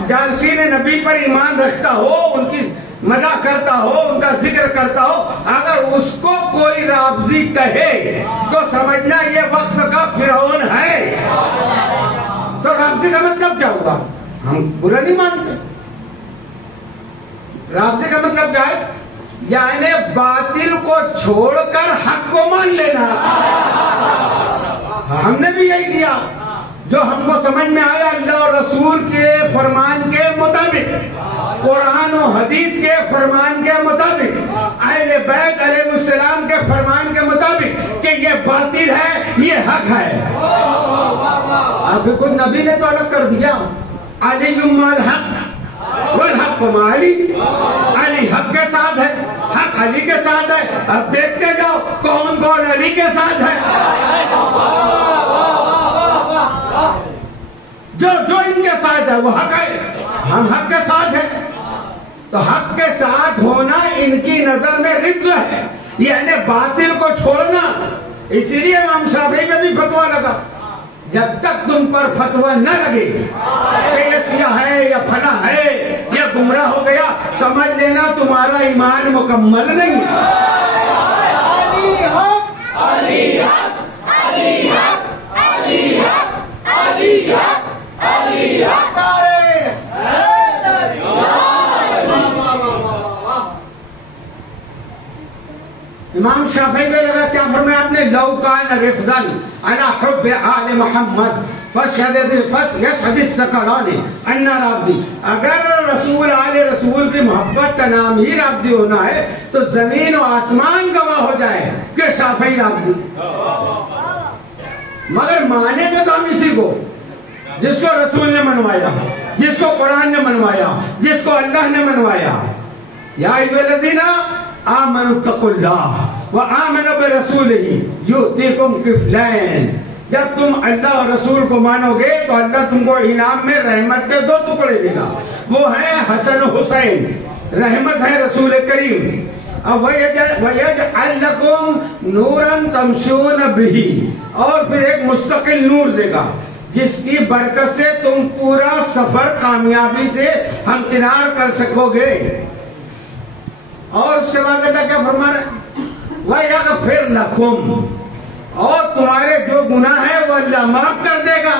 جانشین نبی پر ایمان رکھتا ہو، ان کی مدح کرتا ہو، ان کا ذکر کرتا ہو، اگر اس کو کوئی رافضی کہے تو سمجھنا یہ وقت کا فرعون ہے۔ تو رافضی کا مطلب کیا ہوگا؟ ہم برا نہیں مانتے۔ رافضی کا مطلب کیا ہے؟ یعنی باطل کو چھوڑ کر حق کو مان لینا۔ ہم نے بھی یہی کیا، جو ہم کو سمجھ میں آیا اللہ اور رسول کے فرمان کے مطابق، قرآن و حدیث کے فرمان کے مطابق، اہل بیت علیہ السلام کے فرمان کے مطابق کہ یہ باطل ہے، یہ حق ہے۔ اب خود نبی نے تو الگ کر دیا، علی الحق والحق مع علی، علی حق کے ساتھ ہے، حق علی کے ساتھ ہے۔ اب دیکھتے جاؤ کون کون علی کے ساتھ ہے۔ جو ان کے ساتھ ہے وہ حق ہے، ہم حق کے ساتھ ہیں۔ تو حق کے ساتھ ہونا ان کی نظر میں رد ہے، یعنی باطل کو چھوڑنا۔ اسی لیے امام شافعی میں بھی فتویٰ لگا، جب تک تم پر فتویٰ نہ لگے کہ یہ سیاہ ہے یا فلاں ہے، یہ گمراہ ہو گیا، سمجھ لینا تمہارا ایمان مکمل نہیں ہے۔ علی حق، علی حق، علی حق، علی حق، علی حق، علی حق۔ امام شافعی میں لگا کیا فرمایا آپ نے؟ لو کان رفضا علی حب آل محمد فیشهد الثقلان ان رافضی، اگر رسول آل رسول کی محبت کا نام ہی رافضی ہونا ہے تو زمین و آسمان گواہ ہو جائے کہ شافعی رافضی۔ مگر مانے گے تو ہم اسی کو جس کو رسول نے منوایا، جس کو قرآن نے منوایا، جس کو اللہ نے منوایا۔ یا ایھا الذین آمنوا اتقوا اللہ وآمنوا برسولہ یؤتیکم کفلین، جب تم اللہ اور رسول کو مانو گے تو اللہ تم کو انعام میں رحمت کے 2 ٹکڑے دے گا، وہ ہیں حسن و حسین، رحمت ہے رسول کریم، وَيَجْعَلْ لَكُمْ نُورًا تَمْشُونَ بِهِ، اور پھر ایک مستقل نور دے گا جس کی برکت سے تم پورا سفر کامیابی سے ہمکنار کر سکو گے۔ اور اس کے بعد اللہ کیا فرما رہے ہیں؟ وَيَغْفِرْ لَكُمْ، اور تمہارے جو گناہ ہیں وہ اللہ معاف کر دے گا۔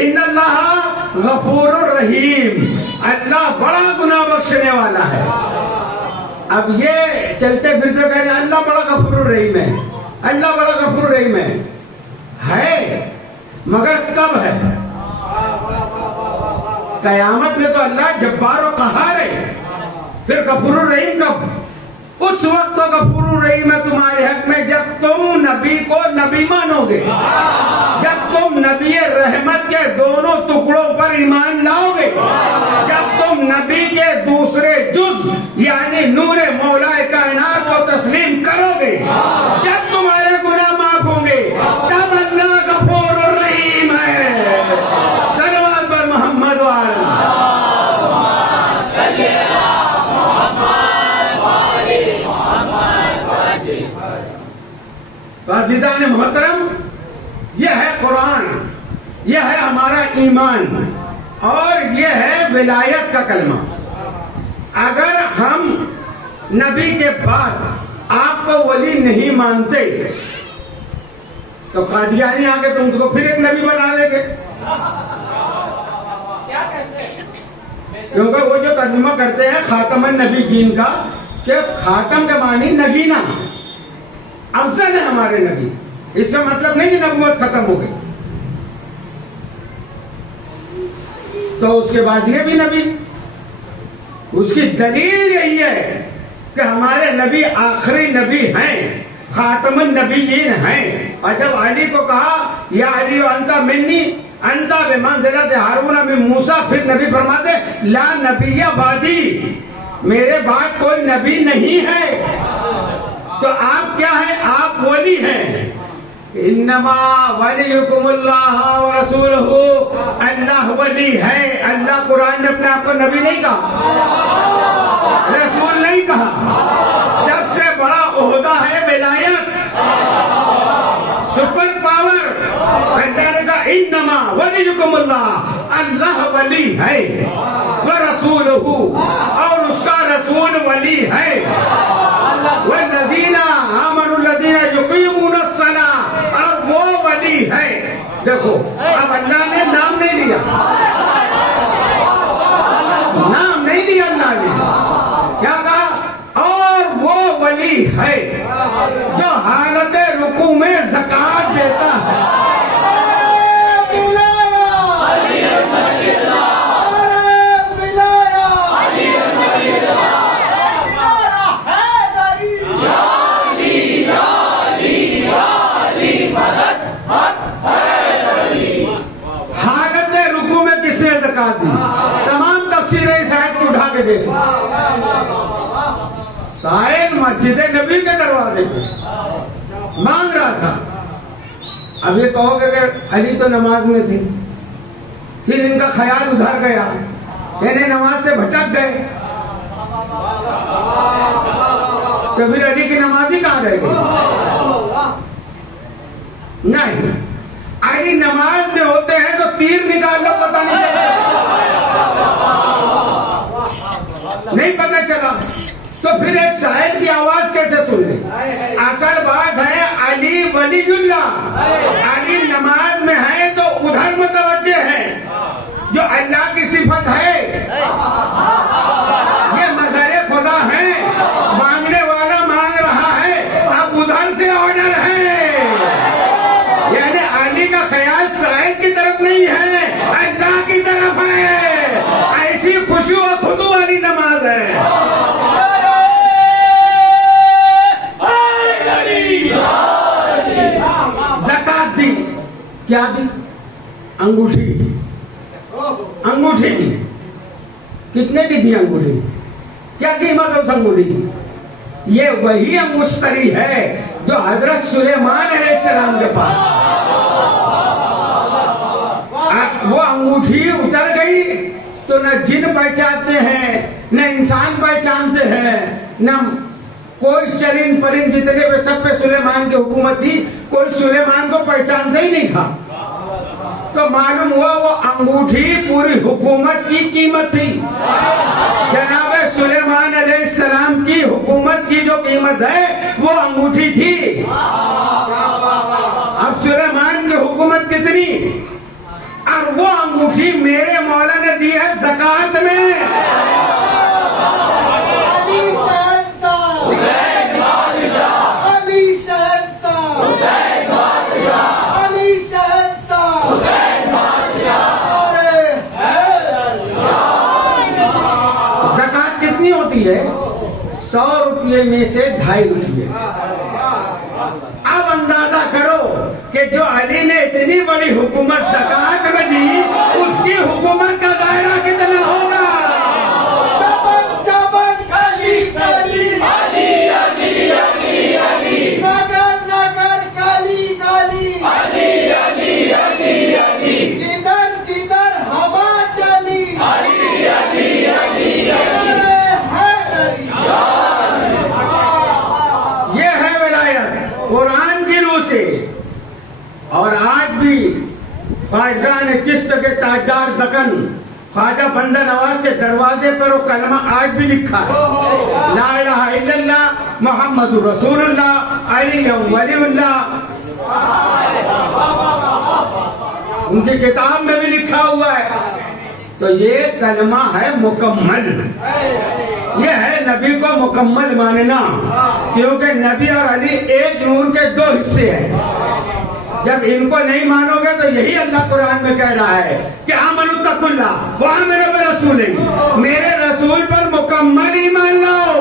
ان اللہ غفور الرحیم، اللہ بڑا گناہ بخشنے والا ہے۔ اب یہ چلتے پھرتے کہنے اللہ بڑا غفور الرحیم ہے، اللہ بڑا غفور الرحیم ہے، مگر کب ہے؟ قیامت میں تو اللہ جبار و قہار ہے، پھر غفور الرحیم کب؟ اس وقت تو غفور الرحیم ہے تمہارے حق میں جب تم نبی کو نبی مانو گے، جب تم نبی رحمت کے دونوں ٹکڑوں پر ایمان لاؤ گے، جب تم نبی کے دوسرے جز یعنی نور مولا کائنات کو تسلیم کرو گے، جب تمہارے گناہ معاف ہوں گے، تب اللہ غفور الرحیم ہے۔ صلوات پر محمد وعلی عزیزان محترم، یہ ہے قرآن، یہ ہے ہمارا ایمان، اور یہ ہے ولایت کا کلمہ۔ اگر ہم نبی کے بعد آپ کو ولی نہیں مانتے تو قادیانی آ کے تم کو پھر ایک نبی بنا دیں گے، کیونکہ وہ جو ترجمہ کرتے ہیں خاتم النبیین کا کہ خاتم کے معنی نگینا، افضل ہے ہمارے نبی، اس سے مطلب نہیں کہ نبوت ختم ہو گئی۔ تو اس کے بعد یہ بھی نبی، اس کی دلیل یہی ہے کہ ہمارے نبی آخری نبی ہیں، خاتم النبیین ہیں۔ اور جب علی کو کہا یا علی انت منی انت بمنزلۃ ہارون من موسیٰ، پھر نبی فرماتے لا نبی بعدی، میرے بعد کوئی نبی نہیں ہے۔ تو آپ کیا ہیں؟ آپ ولی ہیں۔ انما ولیکم اللہ ورسولہ، اللہ ولی ہے۔ اللہ قرآن نے اپنے آپ کو نبی نہیں کہا، رسول نہیں کہا، سب سے بڑا عہدہ ہے ولایت، سپر پاور۔ اللہ نے کہا انما ولیکم اللہ، اللہ ولی ہے وَرَسُولُهُ اور اس کا رسول ولی ہے وَالَّذِينَ آمَنُوا الَّذِينَ يُقِيمُونَ الصَّلَاةَ اور وہ ولی ہے. دیکھو اب اللہ نے نام نہیں لیا, نام نہیں لیا اللہ نے, کیا کہا؟ اور وہ ولی ہے جو حالت رکوع میں زکات دیتا ہے. حالت رکوع میں کس نے زکات دی؟ تمام تفسیریں اس آیت کو اٹھا کے دیکھیں. سائل مسجد نبی کے دروازے پہ مانگ رہا تھا. اب یہ کہو گے کہ علی تو نماز میں تھی, پھر ان کا خیال ادھر گیا, یعنی نماز سے بھٹک گئے, تو پھر علی کی نماز ہی کہاں رہ گئی؟ نہیں, علی نماز میں ہوتے ہیں تو تیر نکال لو, پتہ نہیں پتہ چلا. تو پھر ایک سائل کی آواز کیسے سن لیں؟ اصل بات ہے علی ولی اللہ, علی نماز میں ہے تو ادھر متوجہ ہے. جو اللہ کی صفت ہے یہ مظہر خدا ہے, مانگنے والا مانگ رہا ہے, اب ادھر سے آرڈر ہے. یعنی علی کا خیال سائل کی طرف نہیں ہے, اللہ کی طرف ہے. ایسی خشوع و خضوع والی نماز ہے. زکات دی, کیا دی؟ انگوٹھی, انگوٹھی دی. کتنے کی تھی انگوٹھی؟ کیا قیمت ہے اس انگوٹھی کی؟ یہ وہی مشتری ہے جو حضرت سلیمان علیہ السلام کے پاس. وہ انگوٹھی اتر گئی تو نہ جن پہچانتے ہیں, نہ انسان پہچانتے ہیں, نہ کوئی چرند پرند, جتنے پہ سب پہ سلیمان کی حکومت تھی, کوئی سلیمان کو پہچانتا ہی نہیں تھا. تو معلوم ہوا وہ انگوٹھی پوری حکومت کی قیمت تھی. جناب سلیمان علیہ السلام کی حکومت کی جو قیمت ہے وہ انگوٹھی تھی. اب سلیمان کی حکومت کتنی, اور وہ انگوٹھی میرے مولا نے دی ہے زکات میں. زکات کتنی ہوتی ہے؟ 100 روپئے میں سے 2.5 روپئے. اب اندازہ کرو کہ جو علی نے اتنی بڑی حکومت زکات میں دی, اس کی حکومت کا دائرہ کتنا ہوگا؟ جدھر جدھر ہوا چلی یہ ہے ولایت قرآن کی روح سے. اور آج بھی خواجگان چشت کے تاجدار دکن خواجہ بندہ نواز کے دروازے پر وہ کلمہ آج بھی لکھا ہے, لا الہ الا اللہ محمد رسول اللہ علی ولی اللہ. ان کی کتاب میں بھی لکھا ہوا ہے. تو یہ کلمہ ہے مکمل, یہ ہے نبی کو مکمل ماننا, کیونکہ نبی اور علی ایک نور کے 2 حصے ہیں. جب ان کو نہیں مانو گے تو یہی اللہ قرآن میں کہہ رہا ہے کہ آمنوا اتقوا اللہ وآمنوا برسولہ, میرے رسول پر مکمل ایمان لاؤ.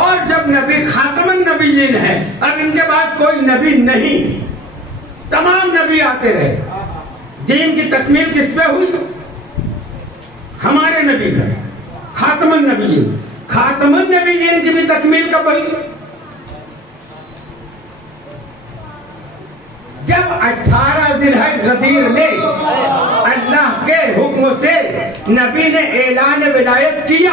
اور جب نبی خاتم النبیین ہے, اب ان کے بعد کوئی نبی نہیں, تمام نبی آتے رہے. دین کی تکمیل کس پہ ہوئی؟ ہمارے نبی کا خاتم النبیین. خاتم النبیین کی بھی تکمیل کب ہوئی؟ جب 18 ذوالحج غدیر میں اللہ کے حکم سے نبی نے اعلان ولایت کیا،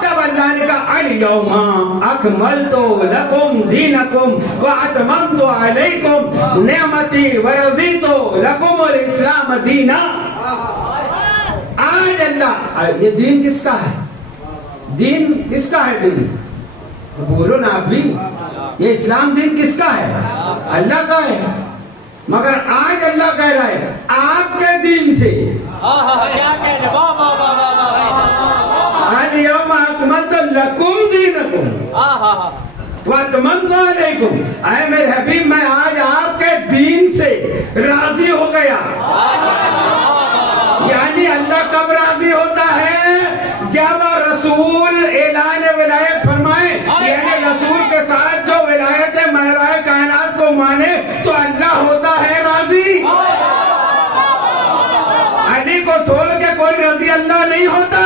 تب اللہ نے کہا الیوم اکملت لکم دینکم واتممت علیکم نعمتی ورضیت لکم الاسلام دینا۔ آج اللہ، یہ دین کس کا ہے؟ دین کس کا ہے؟ دین بولو نا آپ بھی، یہ اسلام دین کس کا ہے؟ اللہ کا ہے۔ مگر آج اللہ کہہ رہا ہے آپ کے دین سے الیوم اکملت لکم دینکم واتممت علیکم، اے میرے حبیب میں آج آپ کے دین سے راضی ہو گیا۔ یعنی اللہ کب راضی ہوتا ہے؟ جب رسول اعلان ولایت فرمائے، یعنی رسول کے ساتھ جو ولایت مہرہ کائنات کو مانے تو اللہ ہوتا ہے راضی۔ علی کو چھوڑ کے کوئی رضی اللہ نہیں ہوتا۔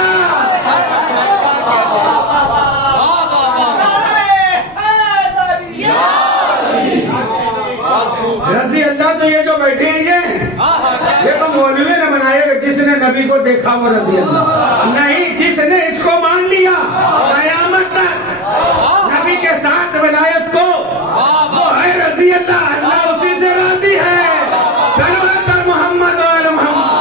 رضی اللہ تو یہ جو بیٹھے ہیں یہ تو مولوی نے بنائے گا، جس نے نبی کو دیکھا وہ رضی اللہ نہیں، جس نے اس کو مان لیا قیامت تک نبی کے ساتھ ولایت کو، وہ ہے رضی اللہ، اللہ اسی سے راضی ہے۔ صلوات پر محمد و آل محمد۔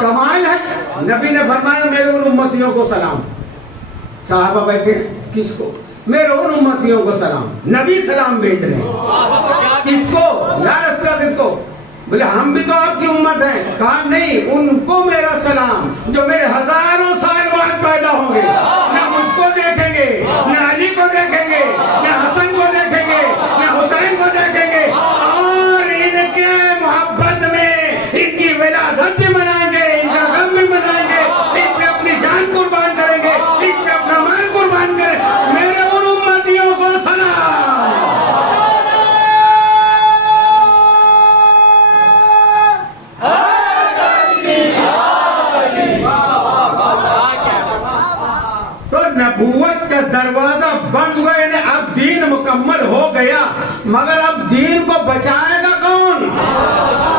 کمال ہے، نبی نے فرمایا میرے ان امتیوں کو سلام۔ صحابہ بیٹھے، کس کو؟ میرے ان امتیوں کو سلام۔ نبی سلام بھیج رہے ہیں، کس کو؟ یا رسول اللہ، کس کو؟ بولے ہم بھی تو آپ کی امت ہیں۔ کہا نہیں، ان کو میرا سلام جو میرے ہزاروں سال بعد پیدا ہوں گے، نہ مجھ کو دیکھیں گے، نہ علی کو دیکھیں گے، نہ حسن کو دیکھیں گے، نہ حسین کو دیکھیں گے، اور ان کے محبت میں ان کی ولادت بھی منائیں گے، ان کا غم بھی منائیں گے، ان پہ اپنی جان قربان کریں گے، ان پہ اپنا مال قربان کریں۔ میرے ان امتیوں کو سلام۔ تو نبوت کا دروازہ بند ہوا، یعنی اب دین مکمل ہو گیا، مگر اب دین کو بچائے گا کون؟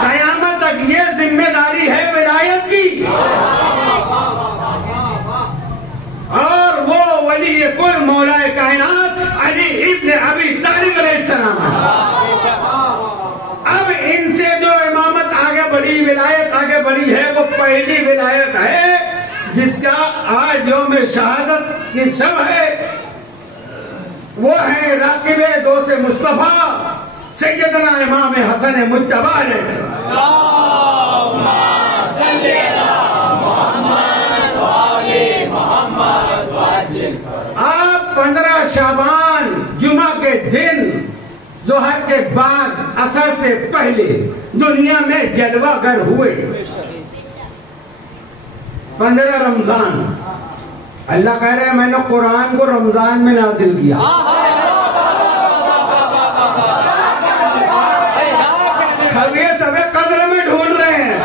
قیامت تک یہ ذمہ داری ہے ولایت کی، اور وہ ولی کل مولا کائنات علی ابن ابی طالب علیہ السلام ہے۔ اب ان سے جو امامت آگے بڑھی، ولایت آگے بڑھی ہے، وہ پہلی ولایت ہے جس کا آج یوم شہادت کی شب ہے، وہ ہے راکب دوست مصطفیٰ سیدنا امام حسن مجتبی علیہ السلام۔ آپ 15 شعبان جمعہ کے دن ظہر کے بعد عصر سے پہلے دنیا میں جلوہ گر ہوئے۔ 15 رمضان، اللہ کہہ رہے ہیں میں نے قرآن کو رمضان میں نازل کیا۔ اب یہ سب قدر میں ڈھونڈ رہے ہیں۔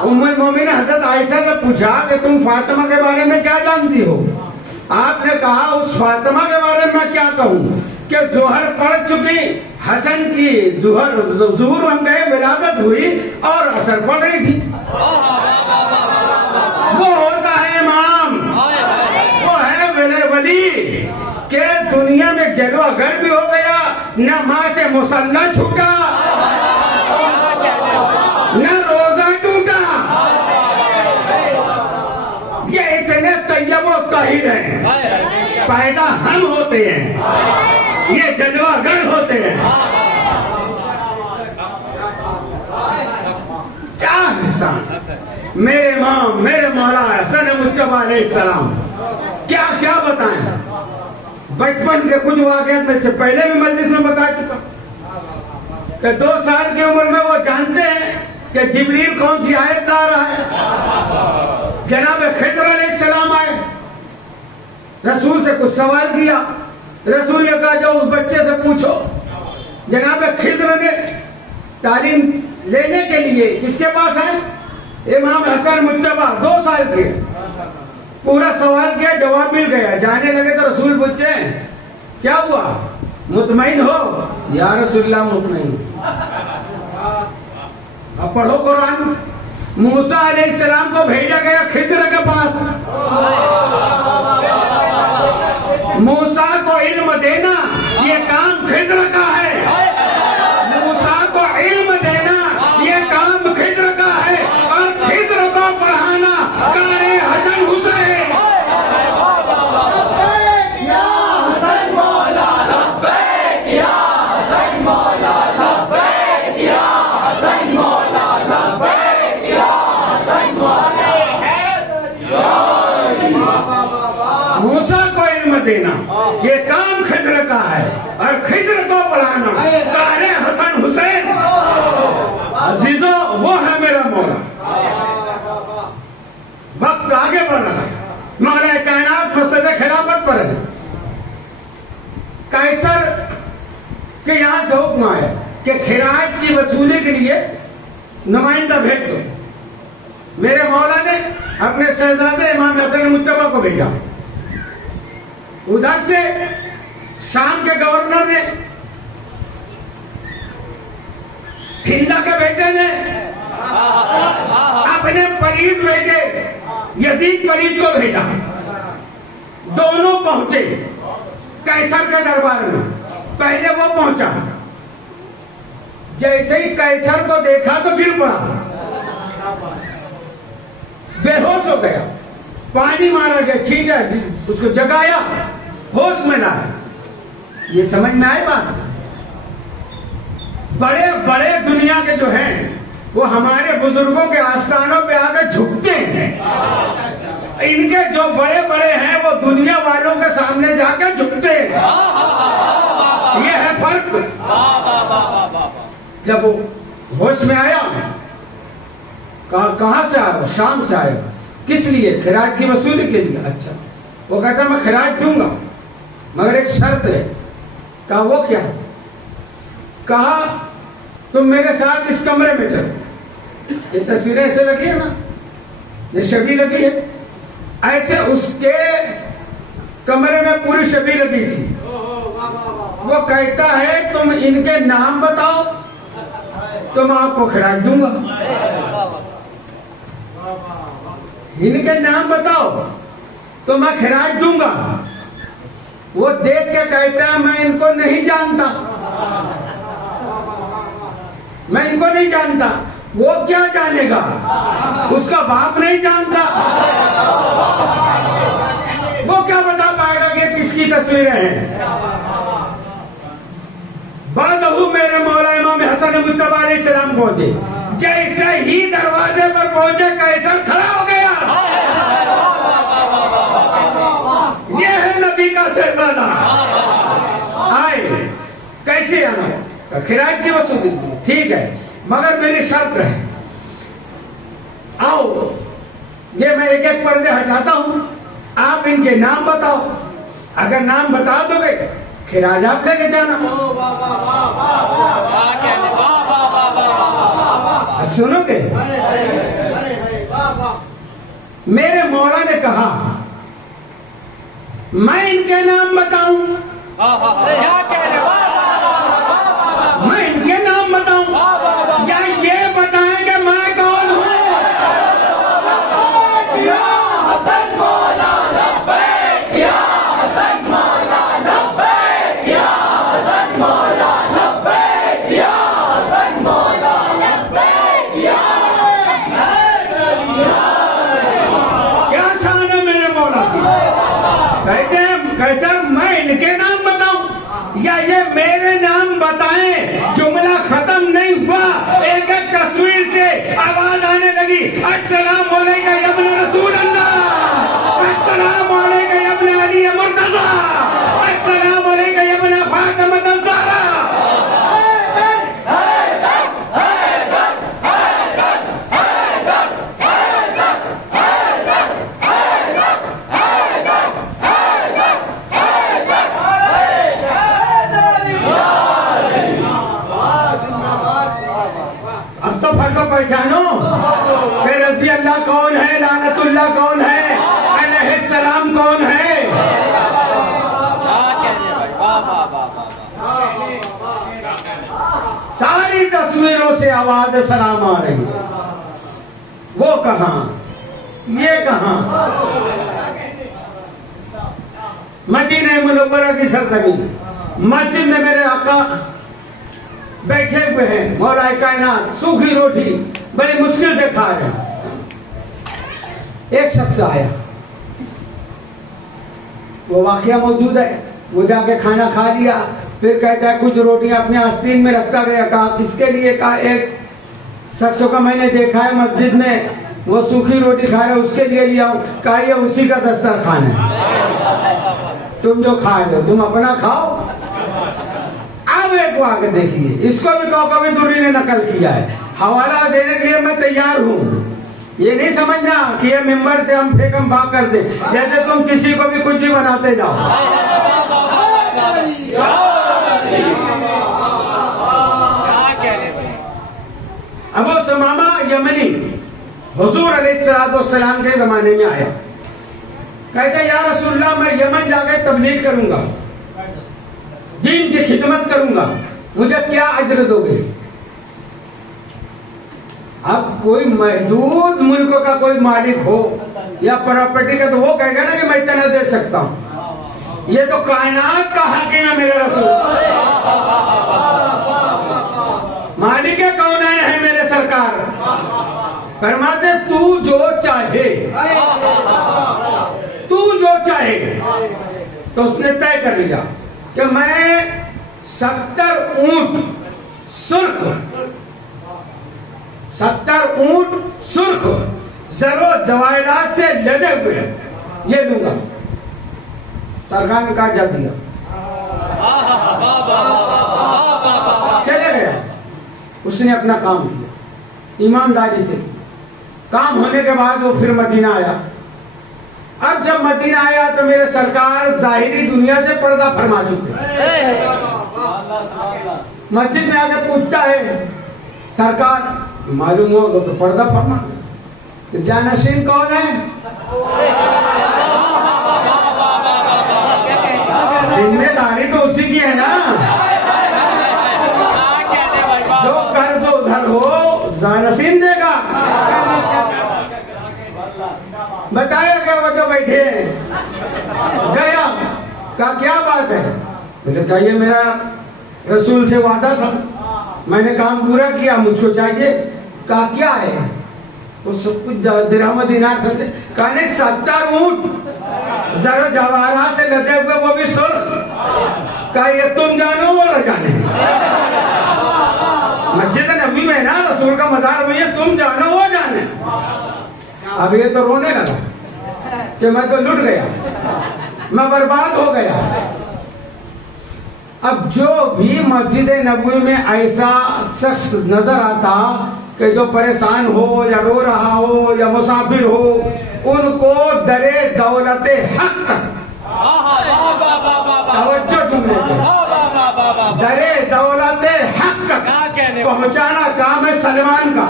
ام المومنین حضرت عائشہ سے پوچھا کہ تم فاطمہ کے بارے میں کیا جانتی ہو؟ آپ نے کہا اس فاطمہ کے بارے میں کیا کہوں کہ ظہر پڑ چکی، حسن کی ظہور ہم گئے، ولادت ہوئی اور اثر پڑ رہی تھی۔ وہ ہوتا ہے امام، وہ ہے ولی کہ دنیا میں جلوہ گر بھی ہو گیا، نہ ماں سے مصلح چھوٹا، نہ روزہ ٹوٹا، یہ اتنے طیب و طاہر ہیں، پیدا ہم ہوتے ہیں، یہ جلوہ گر ہوتے ہیں۔ کیا احسان، میرے امام میرے مولا حسن مجتبی علیہ السلام، کیا کیا بتائیں۔ بچپن کے کچھ واقعات میں سے پہلے بھی مجلس میں بتا چکا کہ 2 سال کی عمر میں وہ جانتے ہیں کہ جبریل کون سی آیت لا رہا ہے۔ جناب خضر علیہ السلام آئے، رسول سے کچھ سوال کیا، رسول نے کہا جاؤ اس بچے سے پوچھو۔ جناب خضر نے تعلیم لینے کے لیے کس کے پاس آئے؟ امام حسن مجتبی 2 سال کے، پورا سوال کیا، جواب مل گیا. جانے لگے تو رسول پوچھتے ہیں کیا ہوا، مطمئن ہو؟ یا رسول اللہ مطمئن. اب پڑھو قرآن. موسیٰ علیہ السلام کو بھیجا گیا خضر کے پاس. موسیٰ کو علم دینا یہ کام خضر کا ہے. موسیٰ کو علم دینا یہ کام خضر کا ہے، اور خضر کو پڑھانا کار حسن حسین. موسیٰ کو علم دینا یہ کام خضر کا ہے، اور خضر کو پڑھانا کار حسن حسین. عزیزو وہ ہے میرا مولا. وقت آگے بڑھ رہا ہے، مولا کائنات مسجد خلافت پر ہے. قیصر کے یہاں سے حکم آیا کہ خراج کی وصولی کے لیے نمائندہ بھیج دو. میرے مولا نے اپنے شہزادے امام حسن مجتبی کو بھیجا. ادھر سے شام کے گورنر نے، ہندا کے بیٹے نے اپنے پلید بیٹے یزید پلید کو بھیجا. دونوں پہنچے قیصر کے دربار میں. پہلے وہ پہنچا، جیسے ہی قیصر کو دیکھا تو گر پڑا، بے ہوش ہو گیا. پانی مارا گیا، چھینٹا اس کو جگایا، ہوش میں نہ آیا. یہ سمجھ میں آئے بات؟ بڑے بڑے دنیا کے جو ہیں وہ ہمارے بزرگوں کے آستانوں پہ آ کر جھکتے ہیں. ان کے جو بڑے بڑے ہیں وہ دنیا والوں کے سامنے جا کر جھکتے ہیں. یہ ہے فرق. جب وہ ہوش میں آیا، کہاں سے آیا؟ شام سے آیا. کس لیے؟ خراج کی وصولی کے لیے. اچھا. وہ کہتا میں خراج دوں گا مگر ایک شرط ہے. کہا وہ کیا؟ کہا تم میرے ساتھ اس کمرے میں چلو. یہ تصویریں ایسے لگی ہے نا، یہ شبی لگی ہے، ایسے اس کے کمرے میں پوری شبی لگی تھی. وہ کہتا ہے تم ان کے نام بتاؤ تو میں آپ کو خراج دوں گا. ان کے نام بتاؤ تو میں خراج دوں گا. وہ دیکھ کے کہتا ہے میں ان کو نہیں جانتا، میں ان کو نہیں جانتا. وہ کیا جانے گا؟ اس کا باپ نہیں جانتا. وہ کیا بتا پائے گا کہ کس کی تصویریں ہیں؟ بعدہ میرے مولا امام حسن مجتبی علیہ السلام پہنچے. جیسے ہی دروازے پر پہنچے قیصر کھڑا ہو گیا. یہ ہے نبی کا شہزادہ. آئے. کیسے آنا؟ خراج کی وصولی. ٹھیک ہے مگر میری شرط ہے. آؤ، یہ میں ایک ایک پردے ہٹاتا ہوں، آپ ان کے نام بتاؤ. اگر نام بتا دو گے خراج آپ لے کے جانا. سنو گے؟ میرے مولا نے کہا میں ان کے نام بتاؤں؟ میں ان کے نام بتاؤں یا یہ بتائیں کہ میں کون ہوں؟ کیا شان ہے میرے مولا کی؟ کہتے ہیں کیسا میں ان کے نام بتاؤں؟ سے آواز سلام آ رہی ہے. وہ کہاں، یہ کہاں؟ مدینہ منورہ کی سرزمین، مسجد میں میرے آقا بیٹھے ہوئے ہیں، مولا کائنات سوکھی روٹی بڑی مشکل سے کھا رہے ہیں. ایک شخص آیا، وہ واقعہ موجود ہے، وہ جا کے کھانا کھا لیا، پھر کہتا ہے کچھ روٹیاں اپنے آستین میں رکھتا گیا. کہا کس کے لیے؟ کہا ایک شخص کو میں نے دیکھا ہے مسجد میں وہ سوکھی روٹی کھا رہے، اس کے لیے لیا ہوں. کہا یہ اسی کا دسترخوان ہے، تم جو کھا رہے ہو تم اپنا کھاؤ. اب ایک واقعہ دیکھیے، اس کو بھی کوکبی دوری نے نقل کیا ہے، حوالہ دینے کے لیے میں تیار ہوں. یہ نہیں سمجھنا کہ یہ ممبر سے ہم پھیکم بھاگ کر دیں، جیسے تم کسی کو بھی کچھ بھی بناتے جاؤ. ابو ثمامہ یمنی حضور علیہ السلام کے زمانے میں آیا، کہتے یا رسول اللہ میں یمن جا کے تبلیغ کروں گا، دین کی خدمت کروں گا، مجھے کیا اجر دو گے؟ اب کوئی محدود ملکوں کا کوئی مالک ہو یا پراپرٹی کا تو وہ کہے گا نا کہ میں اتنا دے سکتا ہوں. یہ تو کائنات کا حاکم ہے میرے رسول، مالک کونین ہے میرے سرکار. فرماتے تو جو چاہے، تو جو چاہے. تو اس نے طے کر لیا کہ میں 70 اونٹ سرخ، 70 اونٹ سرخ زر و جواہرات سے لدے ہوئے یہ لوں گا. سرکار نے کہا جا دیا، چلے گیا. اس نے اپنا کام کیا ایمانداری سے. کام ہونے کے بعد وہ پھر مدینہ آیا. اب جب مدینہ آیا تو میرے سرکار ظاہری دنیا سے پردہ فرما چکے. مسجد میں آ کے پوچھتا ہے سرکار معلوم ہو تو پردہ فرما. جانشین کون ہے؟ ذمہ داری تو اسی کی ہے نا، جو قرض ادھر ہو جانشین دے گا. بتایا کہ وہ جو بیٹھے گیا، کہا کیا بات ہے؟ میں نے کہا یہ میرا رسول سے وعدہ تھا، میں نے کام پورا کیا، مجھ کو چاہیے. کہا کیا ہے؟ وہ سب کچھ درہم و دینار تھے. کہا نہیں 70 اونٹ زر و جواہرات سے لدے ہوئے وہ بھی سرخ. کہا یہ تم جانو وہ نہ جانے. مسجد نبی میں نا رسول کا مزار ہوئی ہے، تم جانو وہ جانے. اب یہ تو رونے لگا کہ میں تو لٹ گیا، میں برباد ہو گیا. اب جو بھی مسجد نبوی میں ایسا شخص نظر آتا کہ جو پریشان ہو یا رو رہا ہو یا مسافر ہو، ان کو درے دولت حق تک توجہ جملے پہ درے دولت حق تک پہنچانا کام ہے سلمان کا.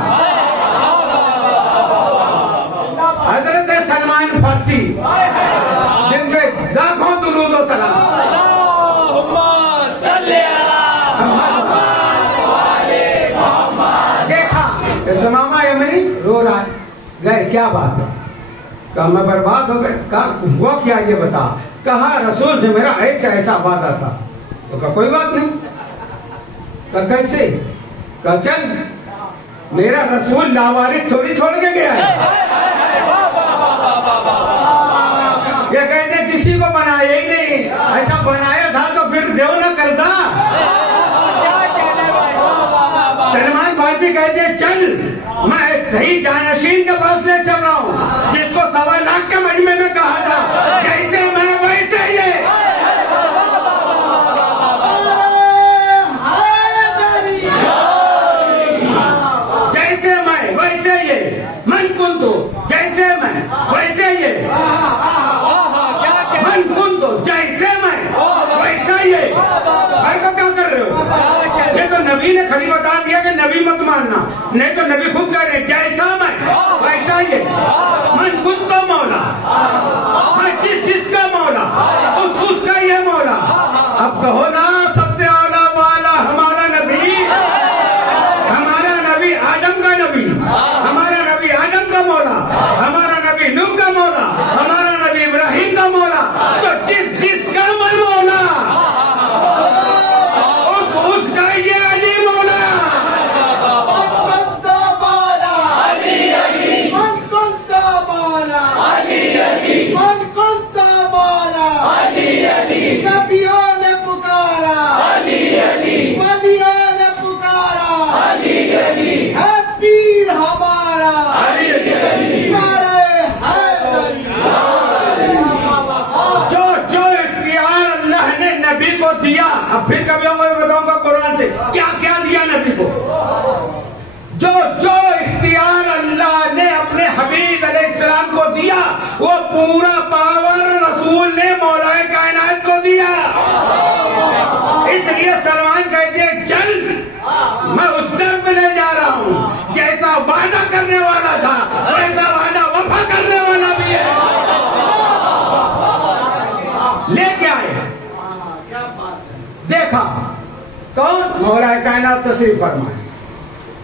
حضرت سلمان فارسی جن پہ لاکھوں درود و سلام. دیکھا ثمامہ یمنی رو رہا ہے. گئے کیا بات ہے؟ کہا میں برباد ہو گئے. کہا ہوا کیا یہ بتا. کہا رسول سے میرا ایسا ایسا وعدہ تھا. تو کہا کوئی بات نہیں. کہا کیسے؟ کہا چل میرا رسول لاوارث تھوڑی چھوڑ کے گیا ہے. یہ کہتے کسی کو بنایا ہی نہیں، ایسا بنایا تھا تو پھر دیو نہ کرتا. سلمان فارسی کہتے چل میں صحیح جانشین کے پاس لے چل رہا ہوں جس کو 1.25 لاکھ کے مجمع میں کہا تھا جیسے میں ویسے یہ. جیسے میں ویسے یہ، من کنتو جیسے میں ویسے یہ، من کنتو جیسے میں ویسا یہ. ہر کو کیا کر رہے ہو؟ یہ تو نبی نے خالی بتا دیا کہ نبی مت ماننا، نہیں تو نبی خود کہہ رہے جیسا میں ویسا یہ. من کنتو مولا، میں جس کا مولا اس کا یہ مولا. اب کہو نا سب سے اعلیٰ والا ہمارا نبی، ہمارا دیا. اب پھر کبھی میں بتاؤں گا قرآن سے کیا کیا دیا نبی کو. جو اختیار اللہ نے اپنے حبیب علیہ السلام کو دیا وہ پورا پاور رسول نے مولا کائنات کو دیا. اس لیے سلمان کہتے ہیں چل میں اس در پہ لے جا رہا ہوں جیسا وعدہ کرنے والا تھا ویسا وعدہ وفا کرنے والا بھی ہے. لے کے آئے. دیکھا کون؟ مولا کائنات تشریف فرمائے.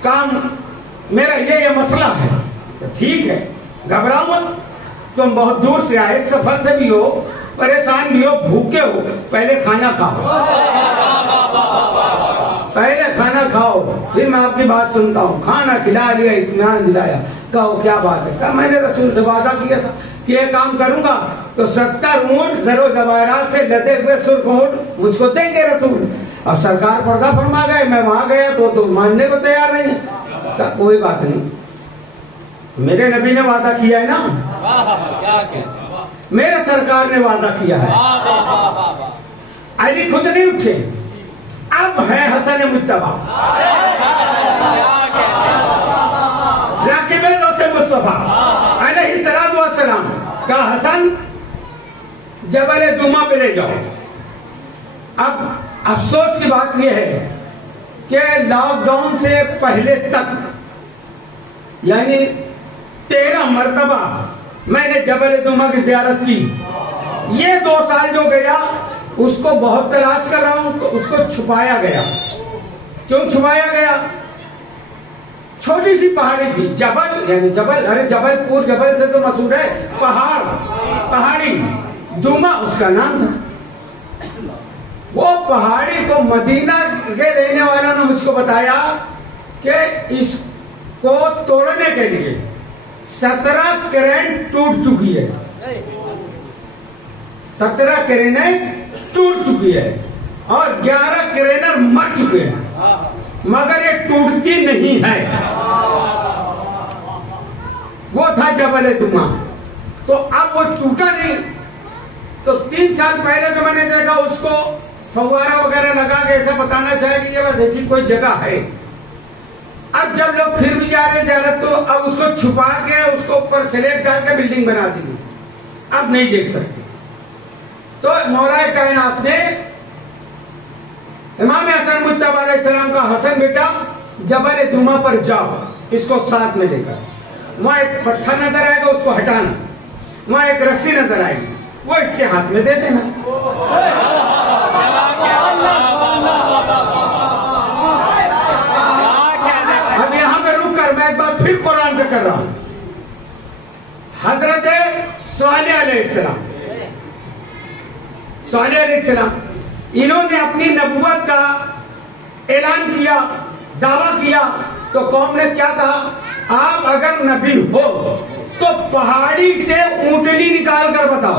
کام میرا یہ مسئلہ ہے. ٹھیک ہے گھبراؤ مت. تم بہت دور سے آئے, سفر سے بھی ہو, پریشان بھی ہو, بھوکے ہو, پہلے کھانا کھاؤ. پہلے کھانا کھاؤ پھر میں آپ کی بات سنتا ہوں. کھانا کھلا لیا, اطمینان دلایا. کہو کیا بات ہے؟ کہا میں نے رسول سے وعدہ کیا تھا کہ یہ کام کروں گا تو 70 اونٹ زر و جواہرات سے لدے ہوئے سرخ اونٹ مجھ کو دیں گے رسول. اب سرکار پردہ فرما گئے. میں وہاں گیا تو ماننے کو تیار نہیں. کوئی بات نہیں, میرے نبی نے وعدہ کیا ہے نا, میرے سرکار نے وعدہ کیا ہے. علی خود نہیں اٹھے. اب ہے حسن مجتبی راکب سے مصطفیٰ علیہ السلام کا حسن جبل دمہ پہ لے جاؤ. اب افسوس کی بات یہ ہے کہ لاک ڈاؤن سے پہلے تک یعنی 13 مرتبہ میں نے جبل دمہ کی زیارت کی. یہ 2 سال جو گیا اس کو بہت تلاش کر رہا ہوں تو اس کو چھپایا گیا. کیوں چھپایا گیا؟ چھوٹی سی پہاڑی تھی. جبل یعنی جبل, ارے جبل پور جبل سے تو مشہور ہے پہاڑی. دمہ اس کا نام تھا. وہ پہاڑی کو مدینہ کے رہنے والوں نے مجھ کو بتایا کہ اس کو توڑنے کے لیے 17 کرین ٹوٹ چکی ہے. 17 کرینیں ٹوٹ چکی ہے اور 11 کرینر مر چکے ہیں مگر یہ ٹوٹتی نہیں ہے. وہ تھا جبل دمہ. تو اب وہ ٹوٹا نہیں. تو 3 سال پہلے تو میں نے دیکھا اس کو فوارہ وغیرہ لگا کے ایسا بتانا چاہے کہ یہ بس ایسی کوئی جگہ ہے. اب جب لوگ پھر بھی جا رہے زیارت تو اب اس کو چھپا کے اس کو اوپر سلیب ڈال کے بلڈنگ بنا دی. اب نہیں دیکھ سکتے. تو مولا کائنات نے امام حسن مجتبی علیہ السلام کا حسن بیٹا جبل دمہ پر جاؤ, اس کو ساتھ میں لے کر. وہاں ایک پتھر نظر آئے گا اس کو ہٹانا. وہاں ایک رسی نظر آئے گی وہ اس کے ہاتھ میں دے دینا. اب یہاں پہ رک کر میں ایک بار پھر قرآن سے کر رہا ہوں. حضرت صالح علیہ السلام انہوں نے اپنی نبوت کا اعلان کیا, دعویٰ کیا تو قوم نے کیا کہا؟ آپ اگر نبی ہو تو پہاڑی سے اونٹنی نکال کر بتاؤ.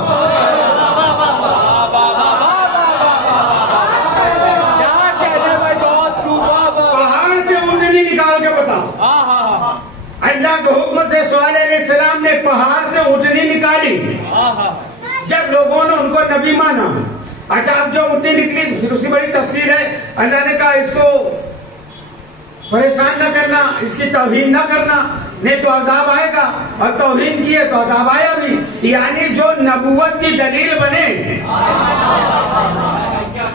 پہاڑ سے اونٹنی نکال کے بتاؤ. اللہ کے حکم سے صالح علیہ السلام نے پہاڑ سے اونٹنی نکالی. جب لوگوں نے ان کو نبی مانا, اچھا اب جو اونٹنی نکلی پھر اس کی بڑی تفصیل ہے. اللہ نے کہا اس کو پریشان نہ کرنا, اس کی توہین نہ کرنا, نہیں تو عذاب آئے گا, اور توہین کیے تو عذاب آیا بھی. یعنی جو نبوت کی دلیل بنے